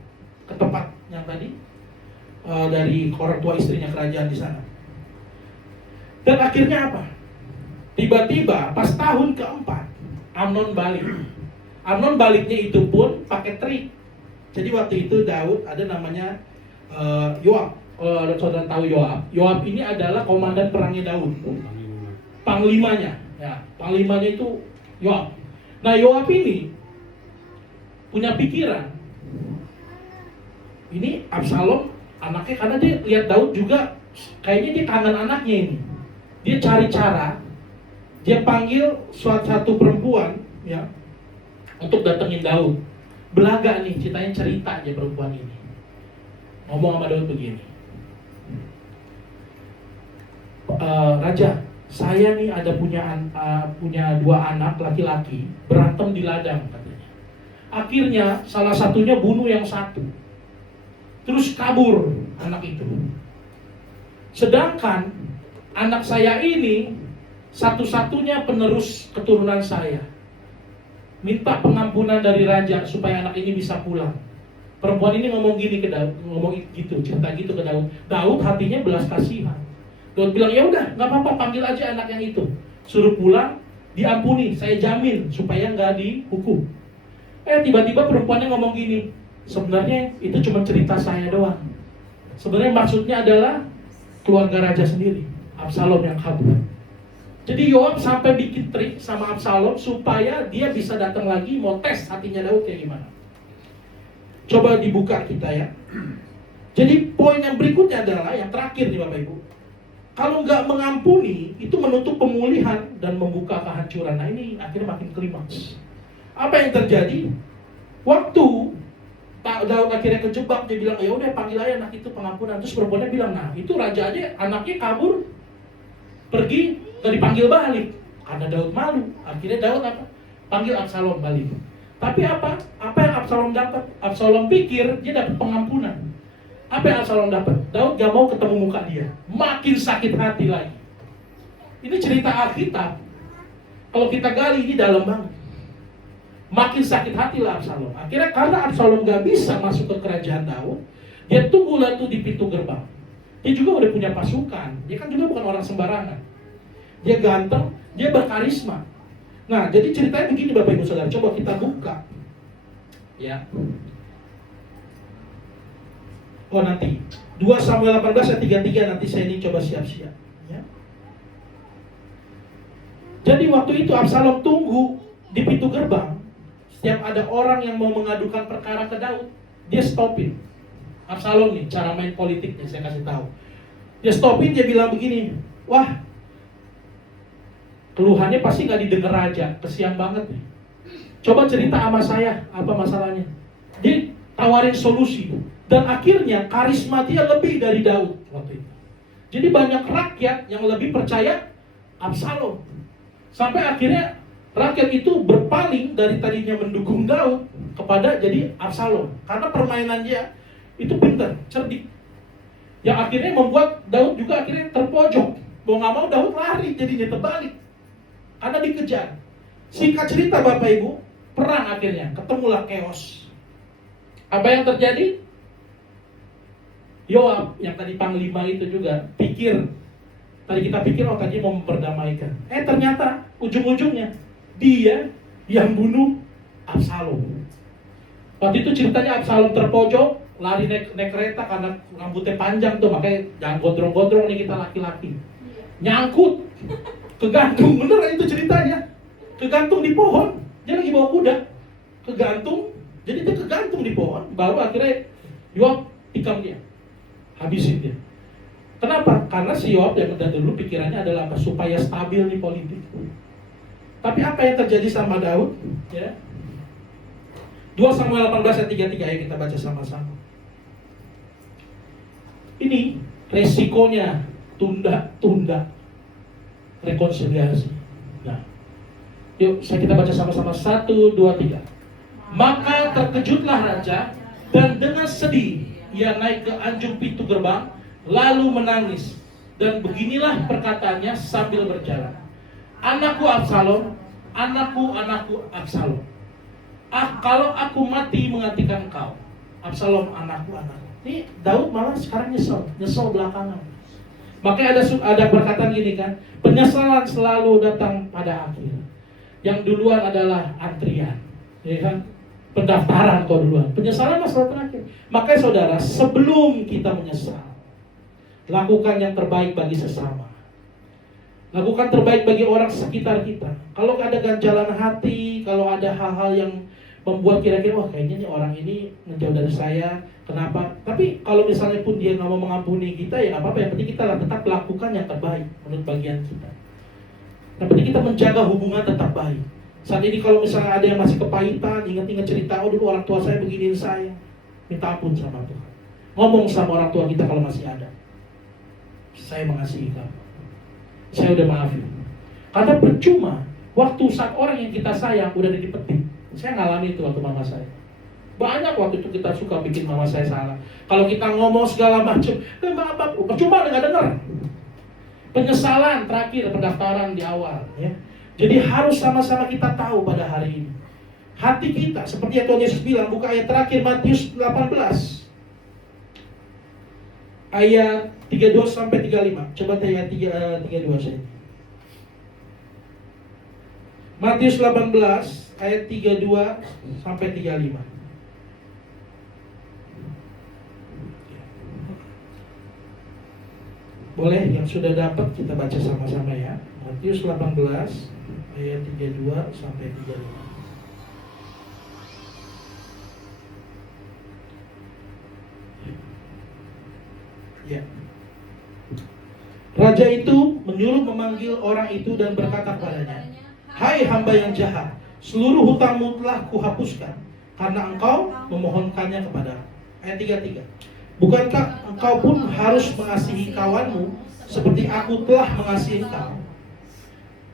ke tempat yang tadi dari orang tua istrinya kerajaan di sana. Dan akhirnya apa? Tiba-tiba pas tahun keempat Amnon balik. Amnon baliknya itu pun pakai trik. Jadi waktu itu Daud ada namanya Yoab. Saudara tahu Yoab. Yoab ini adalah komandan perangnya Daud. Panglimanya, ya, panglimanya itu Yoab. Nah Yoab ini punya pikiran, ini Absalom anaknya, karena dia lihat Daud juga kayaknya dia kangen anaknya ini. Dia cari cara Dia panggil satu perempuan ya untuk datengin Daud. Belaga nih, ceritanya cerita aja perempuan ini. Ngomong sama Daud begini. Raja, saya nih ada punya 2 anak laki-laki berantem di ladang katanya. Akhirnya salah satunya bunuh yang satu, terus kabur anak itu. Sedangkan anak saya ini satu-satunya penerus keturunan saya. Minta pengampunan dari raja supaya anak ini bisa pulang. Perempuan ini ngomong gini ke Daud, ngomong gitu, cerita gitu ke Daud. Daud hatinya belas kasihan. Daud bilang, ya udah, nggak apa-apa, panggil aja anak yang itu, suruh pulang, diampuni, saya jamin supaya nggak dihukum. Tiba-tiba perempuannya ngomong gini, sebenarnya itu cuma cerita saya doang. Sebenarnya maksudnya adalah keluarga raja sendiri, Absalom yang kabur. Jadi Yoab sampai bikin trik sama Absalom supaya dia bisa datang lagi mau tes hatinya Daud kayak gimana. Coba dibuka kita ya. Jadi poin yang berikutnya adalah yang terakhir nih Bapak Ibu. Kalau nggak mengampuni, itu menutup pemulihan dan membuka kehancuran. Nah ini akhirnya makin klimaks. Apa yang terjadi? Waktu Daud akhirnya kejebak, dia bilang, ya udah panggil aja anak itu pengampunan. Terus perempuannya bilang, nah itu raja aja anaknya kabur, pergi, nggak dipanggil balik. Karena Daud malu. Akhirnya Daud apa? Panggil Absalom balik. Tapi apa? Apa yang Absalom dapat? Absalom pikir dia dapat pengampunan. Apa yang Absalom dapat? Daud gak mau ketemu muka dia. Makin sakit hati lagi. Ini cerita Alkitab. Kalau kita gali ini dalam banget. Makin sakit hati lah Absalom. Akhirnya karena Absalom gak bisa masuk ke kerajaan Daud, dia tunggulah tuh di pintu gerbang. Dia juga udah punya pasukan. Dia kan juga bukan orang sembarangan. Dia ganteng, dia berkarisma. Nah, jadi ceritanya begini Bapak Ibu Saudara. Coba kita buka. Ya. Oh nanti 2 Samuel 18 ayat 33 nanti saya ini coba siap-siap ya. Jadi waktu itu Absalom tunggu di pintu gerbang. Setiap ada orang yang mau mengadukan perkara ke Daud, dia stopin. Absalom nih cara main politiknya saya kasih tahu. Dia stopin, dia bilang begini, wah keluhannya pasti gak didengar raja, kesian banget nih. Coba cerita sama saya apa masalahnya. Dia tawarin solusi. Dan akhirnya karisma dia lebih dari Daud waktu itu. Jadi banyak rakyat yang lebih percaya Absalom. Sampai akhirnya rakyat itu berpaling dari tadinya mendukung Daud kepada jadi Absalom. Karena permainan dia itu pintar, cerdik. Yang akhirnya membuat Daud juga akhirnya terpojok. Mau gak mau Daud lari jadinya terbalik. Karena dikejar. Singkat cerita Bapak Ibu, perang akhirnya, ketemulah chaos. Apa yang terjadi? Yoab yang tadi panglima itu juga tadi kita pikir tadi mau memperdamaikan. Ternyata ujung-ujungnya dia yang bunuh Absalom. Waktu itu ceritanya Absalom terpojok, lari naik kereta karena rambutnya panjang tuh, makanya jangan gondrong-gondrong nih kita laki-laki. Nyangkut, kegantung, bener itu ceritanya. Kegantung di pohon, dia lagi bawa kuda, kegantung, jadi dia kegantung di pohon, baru akhirnya Yoab tikam dia. Habisin dia. Kenapa? Karena si Yoab yang dulu pikirannya adalah apa? Supaya stabil di politik. Tapi apa yang terjadi sama Daud? Ya. 2 Samuel 18 ayat 33 ayo kita baca sama-sama. Ini resikonya tunda rekonsiliasi. Nah, yuk kita baca sama-sama 1, 2, 3. Maka terkejutlah raja dan dengan sedih ia naik ke anjung pintu gerbang, lalu menangis. Dan beginilah perkataannya sambil berjalan. Anakku Absalom, anakku Absalom. Kalau aku mati menggantikan kau. Absalom anakku. Ini Daud malah sekarang nyesel belakangan. Makanya ada perkataan gini kan, penyesalan selalu datang pada akhir. Yang duluan adalah antrian, ya kan? Pendaftaran kau duluan, penyesalan masalah terakhir. Makanya saudara, sebelum kita menyesal, lakukan yang terbaik bagi sesama. Lakukan terbaik bagi orang sekitar kita. Kalau ada ganjalan hati, kalau ada hal-hal yang membuat kira-kira, wah kayaknya nih orang ini menjauh dari saya, kenapa? Tapi kalau misalnya pun dia nggak mau mengampuni kita, ya nggak apa-apa. Yang penting kita tetap lakukan yang terbaik menurut bagian kita. Yang penting kita menjaga hubungan tetap baik. Saat ini kalau misalnya ada yang masih kepahitan, ingat-ingat cerita, oh dulu orang tua saya beginiin saya, minta ampun sama Tuhan. Ngomong sama orang tua kita kalau masih ada, saya mengasihi kamu, saya udah maafin. Karena percuma, waktu saat orang yang kita sayang udah dipetik. Saya ngalami itu waktu mama saya. Banyak waktu itu kita suka bikin mama saya salah. Kalau kita ngomong segala macam, maaf, percuma nggak dengar. Penyesalan terakhir pendaftaran di awal, ya. Jadi harus sama-sama kita tahu pada hari ini. Hati kita, seperti yang Tuhan Yesus bilang, buka ayat terakhir Matius 18. Ayat 32 sampai 35. Coba ayat 32 saja. Matius 18 ayat 32 sampai 35. Boleh yang sudah dapat kita baca sama-sama ya. Matius 18 ayat 32 sampai 35. Ya. Raja itu menyuruh memanggil orang itu dan berkata kepadanya, "Hai hamba yang jahat, seluruh hutangmu telah kuhapuskan karena engkau memohonkannya kepadaku." Ayat 33. Bukankah engkau pun harus mengasihi kawanmu seperti aku telah mengasihi engkau?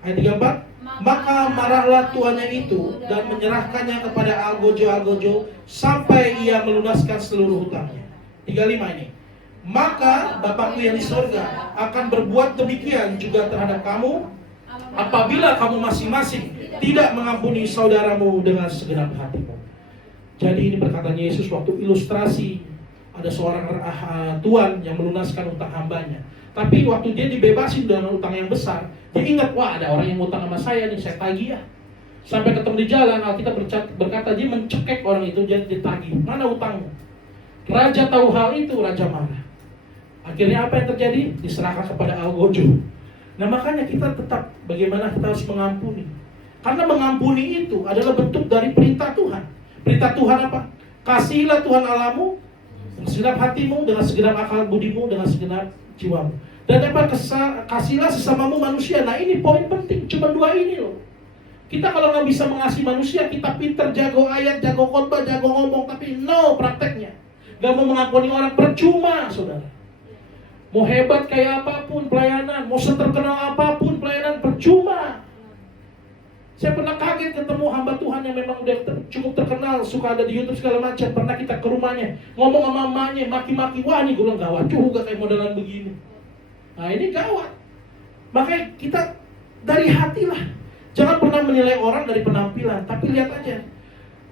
Ayat 34. Maka marahlah tuannya itu dan menyerahkannya kepada algojo-algojo sampai ia melunaskan seluruh hutangnya. 35 ini. Maka Bapakku yang di sorga akan berbuat demikian juga terhadap kamu apabila kamu masing-masing tidak mengampuni saudaramu dengan segenap hatimu. Jadi ini perkataan Yesus waktu ilustrasi ada seorang tuan yang melunaskan utang hambanya. Tapi waktu dia dibebasin dengan utang yang besar, dia ingat, wah ada orang yang utang sama saya nih, saya tagih ya. Sampai ketemu di jalan, Alkitab berkata dia mencekek orang itu, dia ditagih, mana utangmu? Raja tahu hal itu, raja marah. Akhirnya apa yang terjadi? Diserahkan kepada algojo. Nah makanya kita tetap bagaimana kita harus mengampuni. Karena mengampuni itu adalah bentuk dari perintah Tuhan. Perintah Tuhan apa? Kasihilah Tuhan Allahmu dengan segenap hatimu, dengan segenap akal budimu, dengan segenap jiwamu. Dan apa? Kasihlah sesamamu manusia. Nah ini poin penting, cuma dua ini loh. Kita kalau nggak bisa mengasihi manusia, kita pinter jago ayat, jago khotbah, jago ngomong, tapi no prakteknya. Gak mau mengampuni orang, percuma saudara. Mau hebat kayak apapun pelayanan, mau seterkenal apapun pelayanan, percuma. Saya pernah kaget ketemu hamba Tuhan yang memang udah cukup terkenal, suka ada di YouTube segala macam. Pernah kita ke rumahnya, ngomong sama mamanya, maki-maki, wah ini gue bilang gawat juga kayak modelan begini. Nah ini gawat. Makanya kita dari hati lah. Jangan pernah menilai orang dari penampilan, tapi lihat aja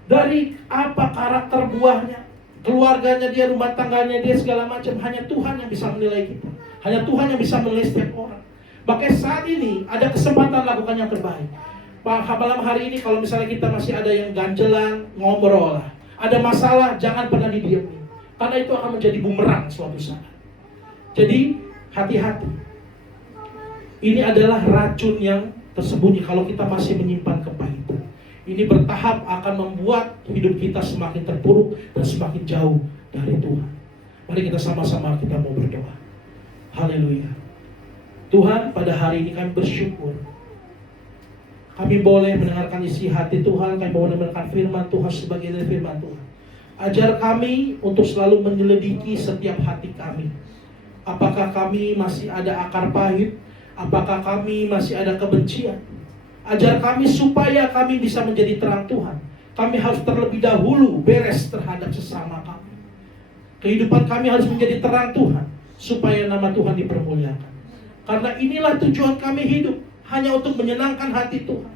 dari apa karakter buahnya, keluarganya dia, rumah tangganya dia, segala macam. Hanya Tuhan yang bisa menilai kita. Hanya Tuhan yang bisa menilai setiap orang. Makanya saat ini ada kesempatan lakukan yang terbaik. Malam hari ini kalau misalnya kita masih ada yang ganjelan, ngobrol lah. Ada masalah, jangan pernah didiamin. Karena itu akan menjadi bumerang suatu saat. Jadi hati-hati. Ini adalah racun yang tersembunyi kalau kita masih menyimpan kepahitan. Ini bertahap akan membuat hidup kita semakin terpuruk dan semakin jauh dari Tuhan. Mari kita sama-sama kita mau berdoa. Haleluya. Tuhan, pada hari ini kami bersyukur. Kami boleh mendengarkan isi hati Tuhan, kami boleh mendengarkan firman Tuhan sebagai dari firman Tuhan. Ajar kami untuk selalu menyelidiki setiap hati kami. Apakah kami masih ada akar pahit? Apakah kami masih ada kebencian? Ajar kami supaya kami bisa menjadi terang Tuhan. Kami harus terlebih dahulu beres terhadap sesama kami. Kehidupan kami harus menjadi terang Tuhan, supaya nama Tuhan dipermuliakan. Karena inilah tujuan kami hidup, hanya untuk menyenangkan hati Tuhan.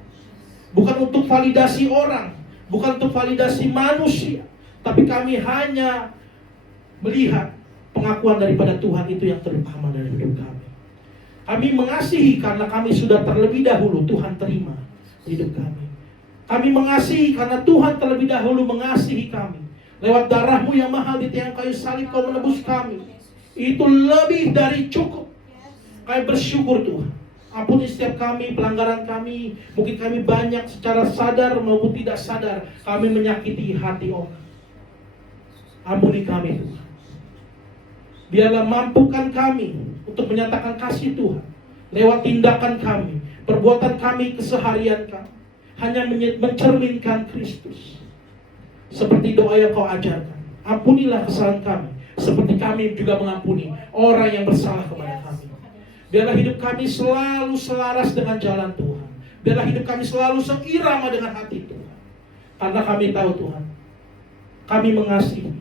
Bukan untuk validasi orang, bukan untuk validasi manusia, tapi kami hanya melihat pengakuan daripada Tuhan itu yang terutama dari hidup kami. Kami mengasihi karena kami sudah terlebih dahulu Tuhan terima hidup kami. Kami mengasihi karena Tuhan terlebih dahulu mengasihi kami. Lewat darah-Mu yang mahal di tiang kayu salib Kau menebus kami. Itu lebih dari cukup. Kami bersyukur Tuhan. Ampuni setiap kami, pelanggaran kami. Mungkin kami banyak secara sadar maupun tidak sadar kami menyakiti hati orang. Ampuni kami Tuhan. Biarlah mampukan kami untuk menyatakan kasih Tuhan lewat tindakan kami, perbuatan kami, keseharian kami hanya mencerminkan Kristus. Seperti doa yang kau ajarkan, ampunilah kesalahan kami seperti kami juga mengampuni orang yang bersalah kepada kami. Biarlah hidup kami selalu selaras dengan jalan Tuhan. Biarlah hidup kami selalu seirama dengan hati Tuhan. Karena kami tahu Tuhan, kami mengasihi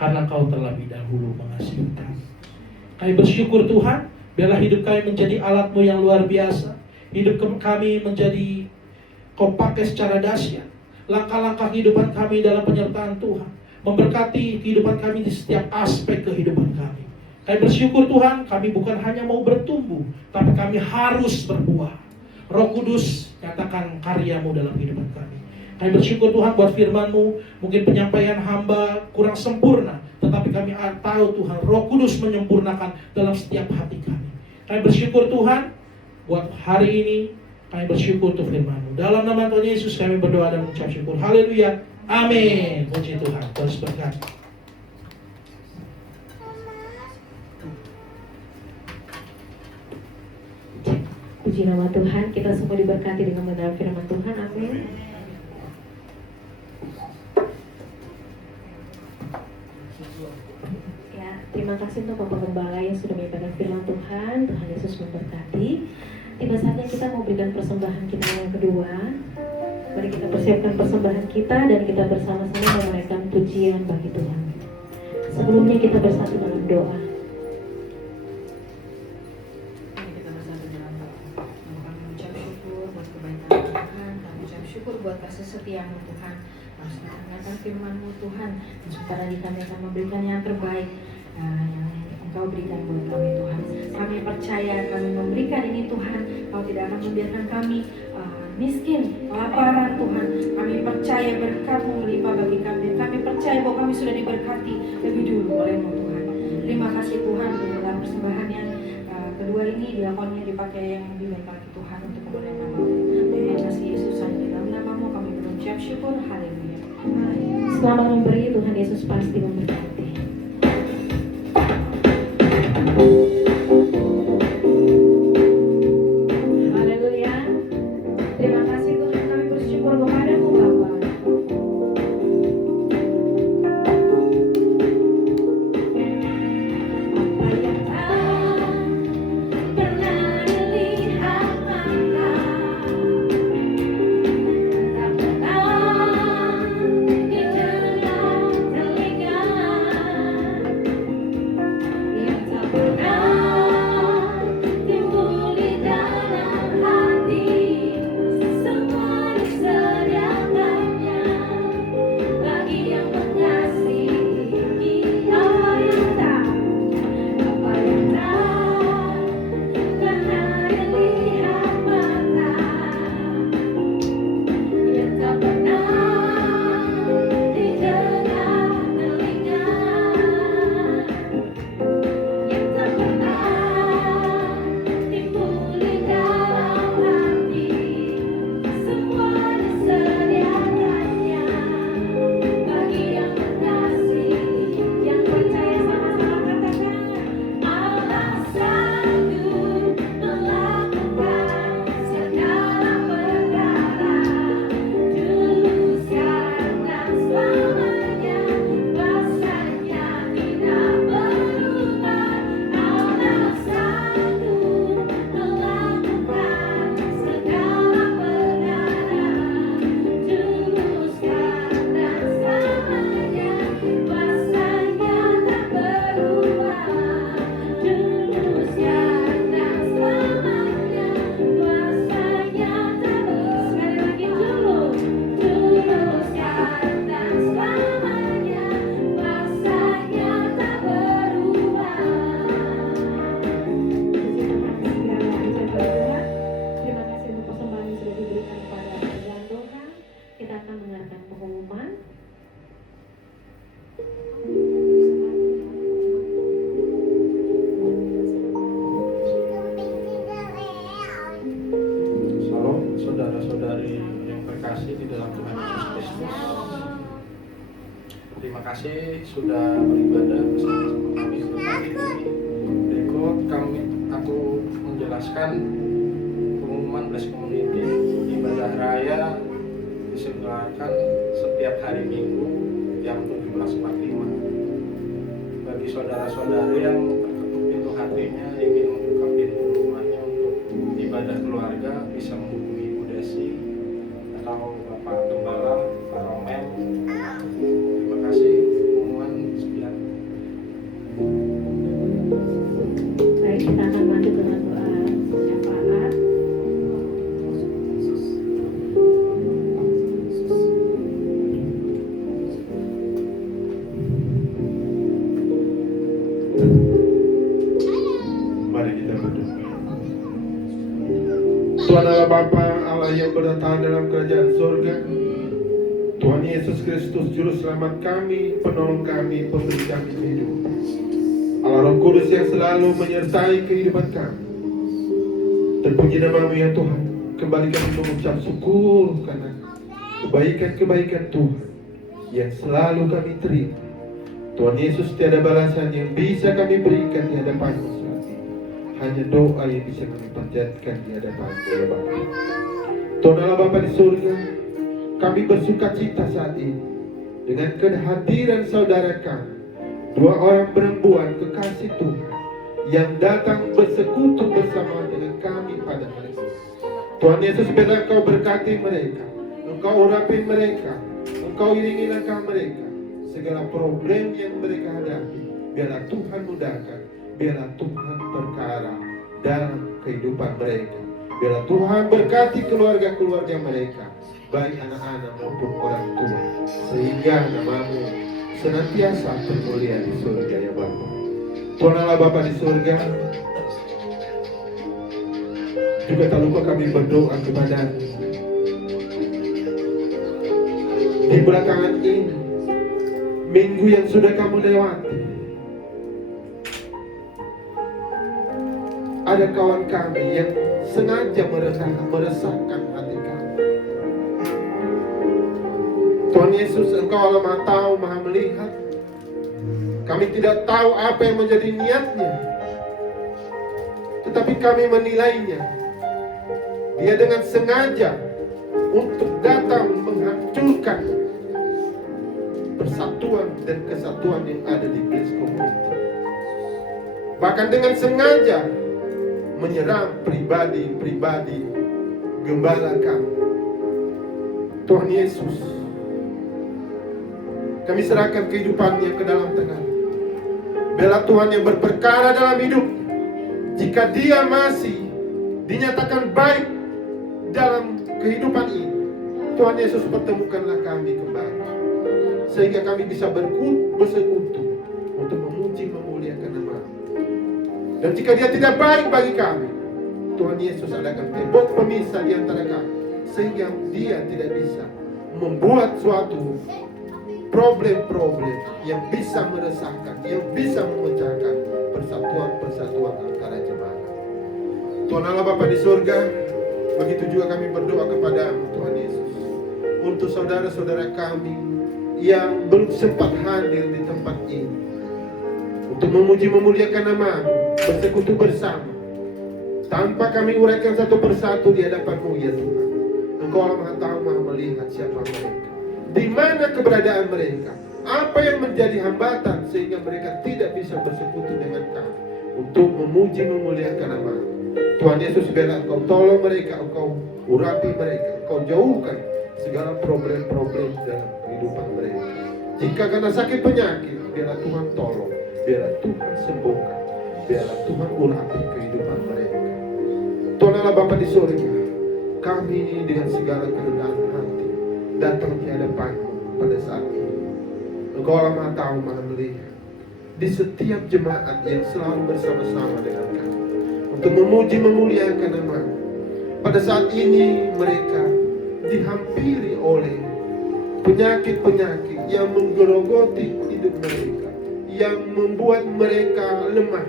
karena kau terlebih dahulu mengasihi kami. Kami bersyukur Tuhan, biarlah hidup kami menjadi alat-Mu yang luar biasa. Hidup kami menjadi kau pakai secara dahsyat. Langkah-langkah kehidupan kami dalam penyertaan Tuhan memberkati kehidupan kami di setiap aspek kehidupan kami. Kami bersyukur Tuhan, kami bukan hanya mau bertumbuh, tapi kami harus berbuah. Roh Kudus, nyatakan karya-Mu dalam kehidupan kami. Kami bersyukur Tuhan buat firman-Mu. Mungkin penyampaian hamba kurang sempurna, tetapi kami tahu Tuhan, Roh Kudus menyempurnakan dalam setiap hati kami. Kami bersyukur Tuhan buat hari ini. Kami bersyukur untuk firman-Mu. Dalam nama Tuhan Yesus kami berdoa dan mengucap syukur. Haleluya. Amin. Puji Tuhan. Terus berkati. Puji nama Tuhan, kita semua diberkati dengan mendengar firman Tuhan. Amin. Ya, terima kasih untuk Bapak Gembala yang sudah menyampaikan firman Tuhan. Tuhan Yesus memberkati. Tiba saatnya kita mau berikan persembahan kita yang kedua. Mari kita persiapkan persembahan kita dan kita bersama-sama menaikkan pujian bagi Tuhan. Sebelumnya kita bersatu dalam doa. Mari kita bersatu dalam doa. Kami mengucap syukur buat kebaikan Tuhan. Kami mengucap syukur buat kasih setia-Mu Tuhan. Kami sedang mendengarkan firman-Mu Tuhan. Dan sebentar lagi kami akan memberikan yang terbaik yang Engkau berikan buat kami Tuhan. Kami percaya kami memberikan ini Tuhan. Kau tidak akan membiarkan kami miskin, kelaparan Tuhan. Kami percaya berkat-Mu melimpah bagi kami. Kami percaya bahwa kami sudah diberkati lebih dulu oleh-Mu Tuhan. Terima kasih Tuhan untuk dalam persembahan yang kedua ini, diakonnya dipakai yang lebih baik lagi Tuhan untuk kemuliaan nama-Mu. Terima kasih Yesus, hanya di dalam nama-Mu kami berucap syukur. Haleluya. Selamat memberi, Tuhan Yesus pasti memberkati. Haleluya. Terima kasih Tuhan, kami bersyukur kepada-Mu Bapa. Apa yang tak pernah dilihat mata, tak pernah didengar telinga, yang tak pernah timbul di dalam hati, semua disediakannya bagi yang mengasihi. Apa yang tak pernah dilihat mata, yang tak pernah didengar telinga, yang tak pernah timbul di dalam hati, semua disediakannya bagi yang mengasihi. Yang percaya sama-sama katakan, Allah sanggup melakukan segala perkara, dulu, sekarang, dan selamanya. Kuasanya tidak berubah. Allah sanggup melakukan segala perkara, dulu, sekarang, dan selamanya. Kuasanya tak berubah. Dulu, sekarang, dan selamanya. Kuasanya tak berubah. Sekali lagi, dulu, sekarang, dan selamanya. Kuasanya tak berubah. Terima kasih untuk persembahan yang sudah diberikan kepada Tuhan Tuhan. Kita akan mendengarkan pengumuman. Shalom saudara-saudari yang terkasih di dalam Tuhan Yesus Kristus. Terima kasih sudah beribadah bersama-sama kami untuk hari ini. Berikut aku menjelaskan pengumuman Blessed Community ibadah raya diselenggarakan setiap hari Minggu jam 17.45. Bagi saudara-saudari yang terketuk pintu hatinya ingin membuka pintu rumahnya untuk ibadah keluarga, bisa menghubungi Ibu Desi atau Bapak Gembala, Pak Romel. Terima kasih. Pengumuman sekian. Baik, kita akan lanjut dengan doa syafaat. Mari kita berdoa. Tuhan Allah Bapa, Allah yang bertahan dalam kerajaan surga, Tuhan Yesus Kristus Juru Selamat kami, penolong kami, pemberi kami hidup, Allah Roh Kudus yang selalu menyertai kehidupan kami. Terpuji namamu ya Tuhan. Kembali kami mengucap syukur karena kebaikan-kebaikan Tuhan yang selalu kami terima. Tuhan Yesus, tiada balasan yang bisa kami berikan di hadapan-Mu saat ini. Hanya doa yang bisa kami panjatkan di hadapan-Mu ya Bapa. Tuhan Allah Bapa di surga, kami bersuka cita saat ini dengan kehadiran saudara kami, dua orang perempuan kekasih Tuhan yang datang bersekutu bersama dengan kami pada hari ini. Tuhan Yesus, biarlah Engkau berkati mereka, Engkau urapi mereka, Engkau iringi langkah mereka. Segala problem yang mereka hadapi, biarlah Tuhan mudahkan, biarlah Tuhan perkara dalam kehidupan mereka. Biarlah Tuhan berkati keluarga-keluarga mereka, baik anak-anak maupun orang tua, sehingga namamu senantiasa termulia di surga ya Bapa. Tuhan Allah Bapa di surga, juga tak lupa kami berdoa kepada di belakangan ini, minggu yang sudah kamu lewati, ada kawan kami yang sengaja meresahkan hati kami. Tuhan Yesus, Engkau Allah Maha tahu, Maha melihat. Kami tidak tahu apa yang menjadi niatnya, tetapi kami menilainya. Dia dengan sengaja untuk datang menghancurkan persatuan dan kesatuan yang ada di Blessed Community. Bahkan dengan sengaja menyerang pribadi-pribadi gembala kami. Tuhan Yesus, kami serahkan kehidupannya ke dalam tangan. Biarlah Tuhan yang berperkara dalam hidup. Jika dia masih dinyatakan baik dalam kehidupan ini, Tuhan Yesus, pertemukanlah kami kembali, sehingga kami bisa bersekutu untuk memuji memuliakan nama-Mu. Dan jika dia tidak baik bagi kami, Tuhan Yesus adakan tembok pemisah di antara kami, sehingga dia tidak bisa membuat suatu problem-problem yang bisa meresahkan, yang bisa memecahkan persatuan-persatuan antara jemaat. Tuhan Allah Bapa di surga, begitu juga kami berdoa kepada-Mu Tuhan Yesus, untuk saudara-saudara kami yang belum sempat hadir di tempat ini, untuk memuji memuliakan nama-Mu, bersekutu bersama, tanpa kami uraikan satu persatu di hadapan-Mu ya Tuhan. Engkau Allah Maha tahu, Maha melihat siapa mereka, di mana keberadaan mereka, apa yang menjadi hambatan sehingga mereka tidak bisa bersekutu dengan kami untuk memuji memuliakan nama-Mu. Tuhan Yesus, biarlah Engkau tolong mereka, Engkau urapi mereka, Engkau jauhkan segala problem-problem dalam kehidupan mereka. Jika karena sakit penyakit, biarlah Tuhan tolong, biarlah Tuhan sembuhkan, biarlah Tuhan urapi kehidupan mereka. Tuhan Allah Bapa di surga, kami dengan segala kerendahan hati datang di hadapan-Mu pada saat ini. Engkau Allah Maha tahu, Maha melihat di setiap jemaat yang selalu bersama-sama dengan kami untuk memuji memuliakan nama-Mu. Pada saat ini mereka dihampiri oleh penyakit-penyakit yang menggerogoti hidup mereka, yang membuat mereka lemah.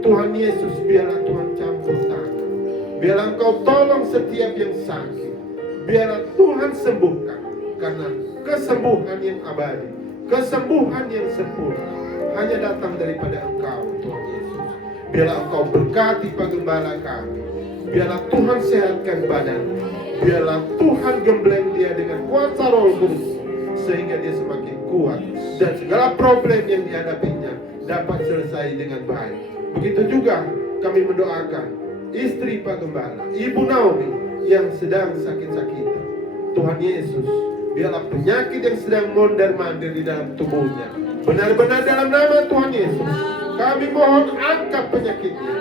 Tuhan Yesus, biarlah Tuhan campur tangan, biarlah Engkau tolong setiap yang sakit, biarlah Tuhan sembuhkan, karena kesembuhan yang abadi, kesembuhan yang sempurna hanya datang daripada Engkau Tuhan Yesus. Biarlah Engkau berkati Pak Gembala kami, Biarlah Tuhan sehatkan badan. Biarlah Tuhan gembleng dia dengan kuasa Roh Kudus sehingga dia semakin kuat dan segala problem yang dihadapinya dapat selesai dengan baik. Begitu juga kami mendoakan istri Pak Gembala, Ibu Naomi yang sedang sakit-sakitan. Tuhan Yesus, biarlah penyakit yang sedang mondar-mandir di dalam tubuhnya benar-benar dalam nama Tuhan Yesus kami mohon angkat penyakitnya,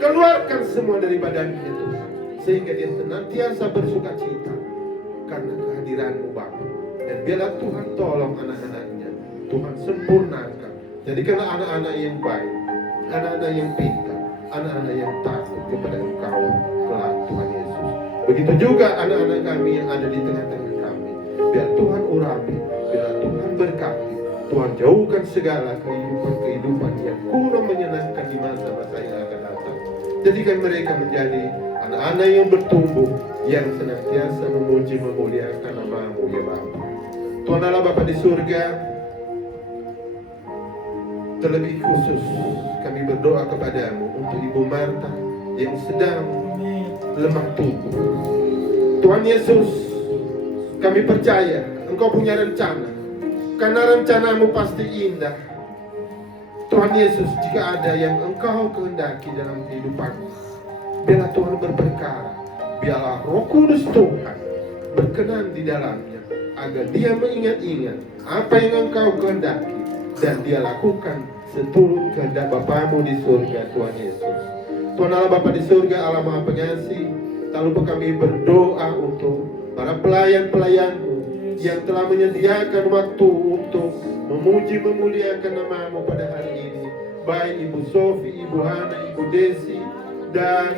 keluarkan semua dari badannya Tuhan, sehingga dia senantiasa bersuka cita karena kehadiran-Mu Bapa. Dan biarlah Tuhan tolong anak-anaknya, Tuhan sempurnakan, jadikanlah anak-anak yang baik, anak-anak yang pintar, anak-anak yang takut kepada Engkau kelak Tuhan Yesus. Begitu juga anak-anak kami yang ada di tengah-tengah kami, biar Tuhan urapi, biar Tuhan berkati, Tuhan jauhkan segala kehidupan yang kurang menyenangkan di masa-masa yang akan datang. Jadikan mereka menjadi anak-anak yang bertumbuh, yang senantiasa memuji memuliakan nama-Mu ya Bapa. Tuhan Allah Bapa di surga, terlebih khusus kami berdoa kepadamu untuk Ibu Marta yang sedang lemah tubuh. Tuhan Yesus, kami percaya Engkau punya rencana, karena rencanamu pasti indah. Tuhan Yesus, jika ada yang Engkau kehendaki dalam kehidupanmu, biarlah Tuhan berperkara, biarlah Roh Kudus Tuhan berkenan di dalamnya, agar dia mengingat-ingat apa yang Engkau kehendaki dan dia lakukan seturut kehendak Bapamu di surga. Tuhan Yesus, Tuhan Allah Bapa di surga, Allah Maha Pengasih, tak lupa kami berdoa untuk para pelayan-pelayan-Mu yang telah menyediakan waktu untuk memuji memuliakan nama-Mu pada hari ini, baik Ibu Sofi, Ibu Hana, Ibu Desi, dan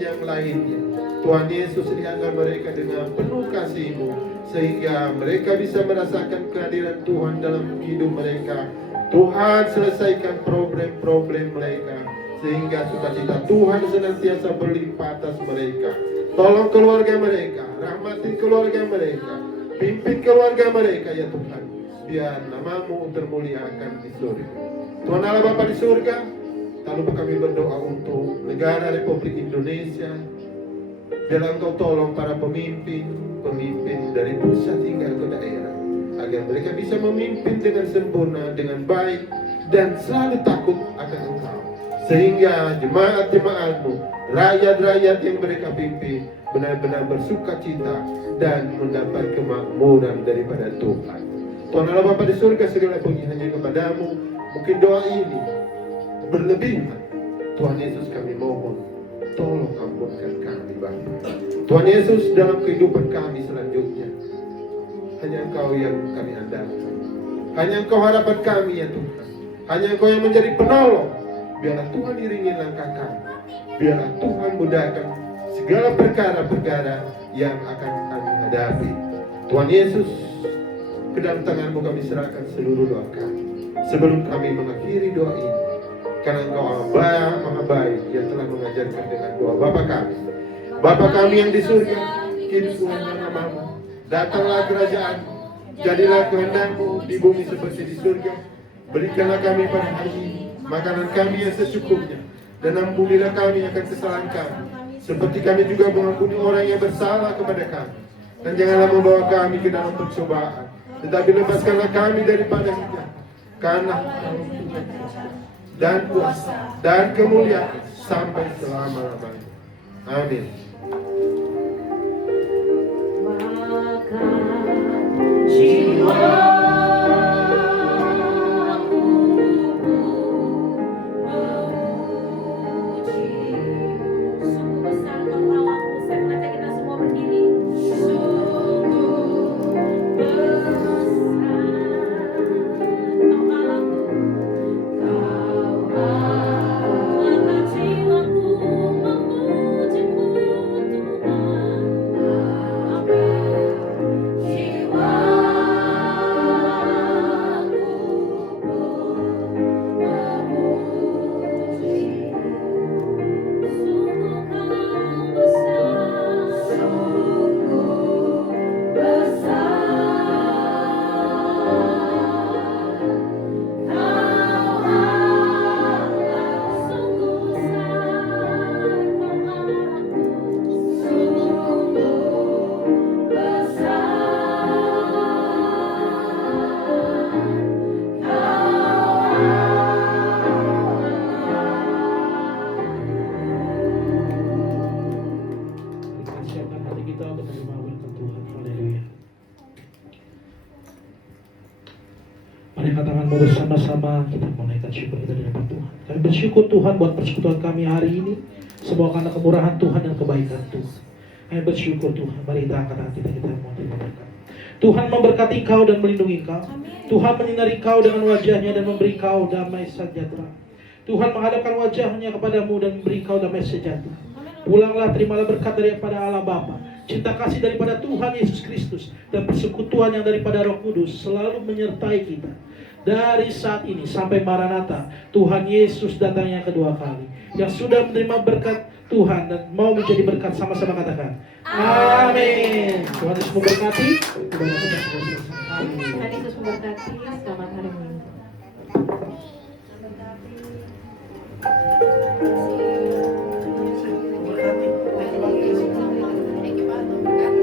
yang lainnya. Tuhan Yesus, lihatlah mereka dengan penuh kasih-Mu, sehingga mereka bisa merasakan kehadiran Tuhan dalam hidup mereka. Tuhan, selesaikan problem-problem mereka, sehingga sukacita Tuhan senantiasa berlimpah atas mereka. Tolong keluarga mereka, rahmati keluarga mereka, pimpin keluarga mereka ya Tuhan, biar nama-Mu termuliakan di surga. Tuhan Allah Bapa di surga, tak lupa kami berdoa untuk negara Republik Indonesia. Biarlah Engkau tolong para pemimpin dari pusat hingga ke daerah, agar mereka bisa memimpin dengan sempurna, dengan baik, dan selalu takut akan Engkau, sehingga jemaat-jemaat-Mu, rakyat-rakyat yang mereka pimpin benar-benar bersuka cita dan mendapat kemakmuran daripada Tuhan. Tuhan Allah Bapa di surga, segala puji hanya kepadamu. Mungkin doa ini berlebihan, Tuhan Yesus kami mohon, tolong ampunkan kami Bapa. Tuhan Yesus, dalam kehidupan kami selanjutnya, hanya Engkau yang kami andalkan, hanya Engkau harapan kami ya Tuhan, hanya Engkau yang menjadi penolong. Biarlah Tuhan iringi langkah kami, biarlah Tuhan mudahkan segala perkara-perkara yang akan kami hadapi. Tuhan Yesus, ke dalam tangan-Mu kami serahkan seluruh doa kami. Sebelum kami mengakhiri doa ini, karena Engkau Allah Maha Baik yang telah mengajarkan dengan doa Bapa kami. Bapa kami yang di surga, kuduslah nama-Mu, datanglah kerajaan-Mu, jadilah kehendak-Mu di bumi seperti di surga. Berikanlah kami pada hari ini makanan kami yang secukupnya, dan ampunilah kami akan kesalahan kami, seperti kami juga mengampuni orang yang bersalah kepada kami. Dan janganlah membawa kami ke dalam pencobaan, tetapi lepaskanlah kami daripada hina, karena dan kuasa dan kemuliaan sampai selama-lamanya. Amin. Maka jiwaku memuji. Sungguh besar Engkau, saya mengajak kita semua berdiri. Sungguh besar Engkau Allahku, Kau Allah. Maka jiwaku memuji-Mu. Mari angkat tanganmu bersama-sama, kita menaikkan syukur kita di hadapan Tuhan. Kami bersyukur Tuhan buat persekutuan kami hari ini, semua karena kemurahan Tuhan dan kebaikan Tuhan. Kami bersyukur Tuhan, mari kita angkat hati kita mau terima berkat. Tuhan memberkati kau dan melindungi kau. Tuhan menyinari kau dengan wajahnya dan memberi kau damai sejahtera. Tuhan menghadapkan wajahnya kepadamu dan memberi kau damai sejahtera. Pulanglah, terimalah berkat daripada Allah Bapa, cinta kasih daripada Tuhan Yesus Kristus, dan persekutuan yang daripada Roh Kudus selalu menyertai kita dari saat ini sampai Maranatha, Tuhan Yesus datang yang kedua kali. Yang sudah menerima berkat Tuhan dan mau menjadi berkat, sama-sama katakan amin. Tuhan Yesus memberkati. Ibadah kita sudah selesai. Amin. Tuhan Yesus memberkati. Selamat hari Minggu.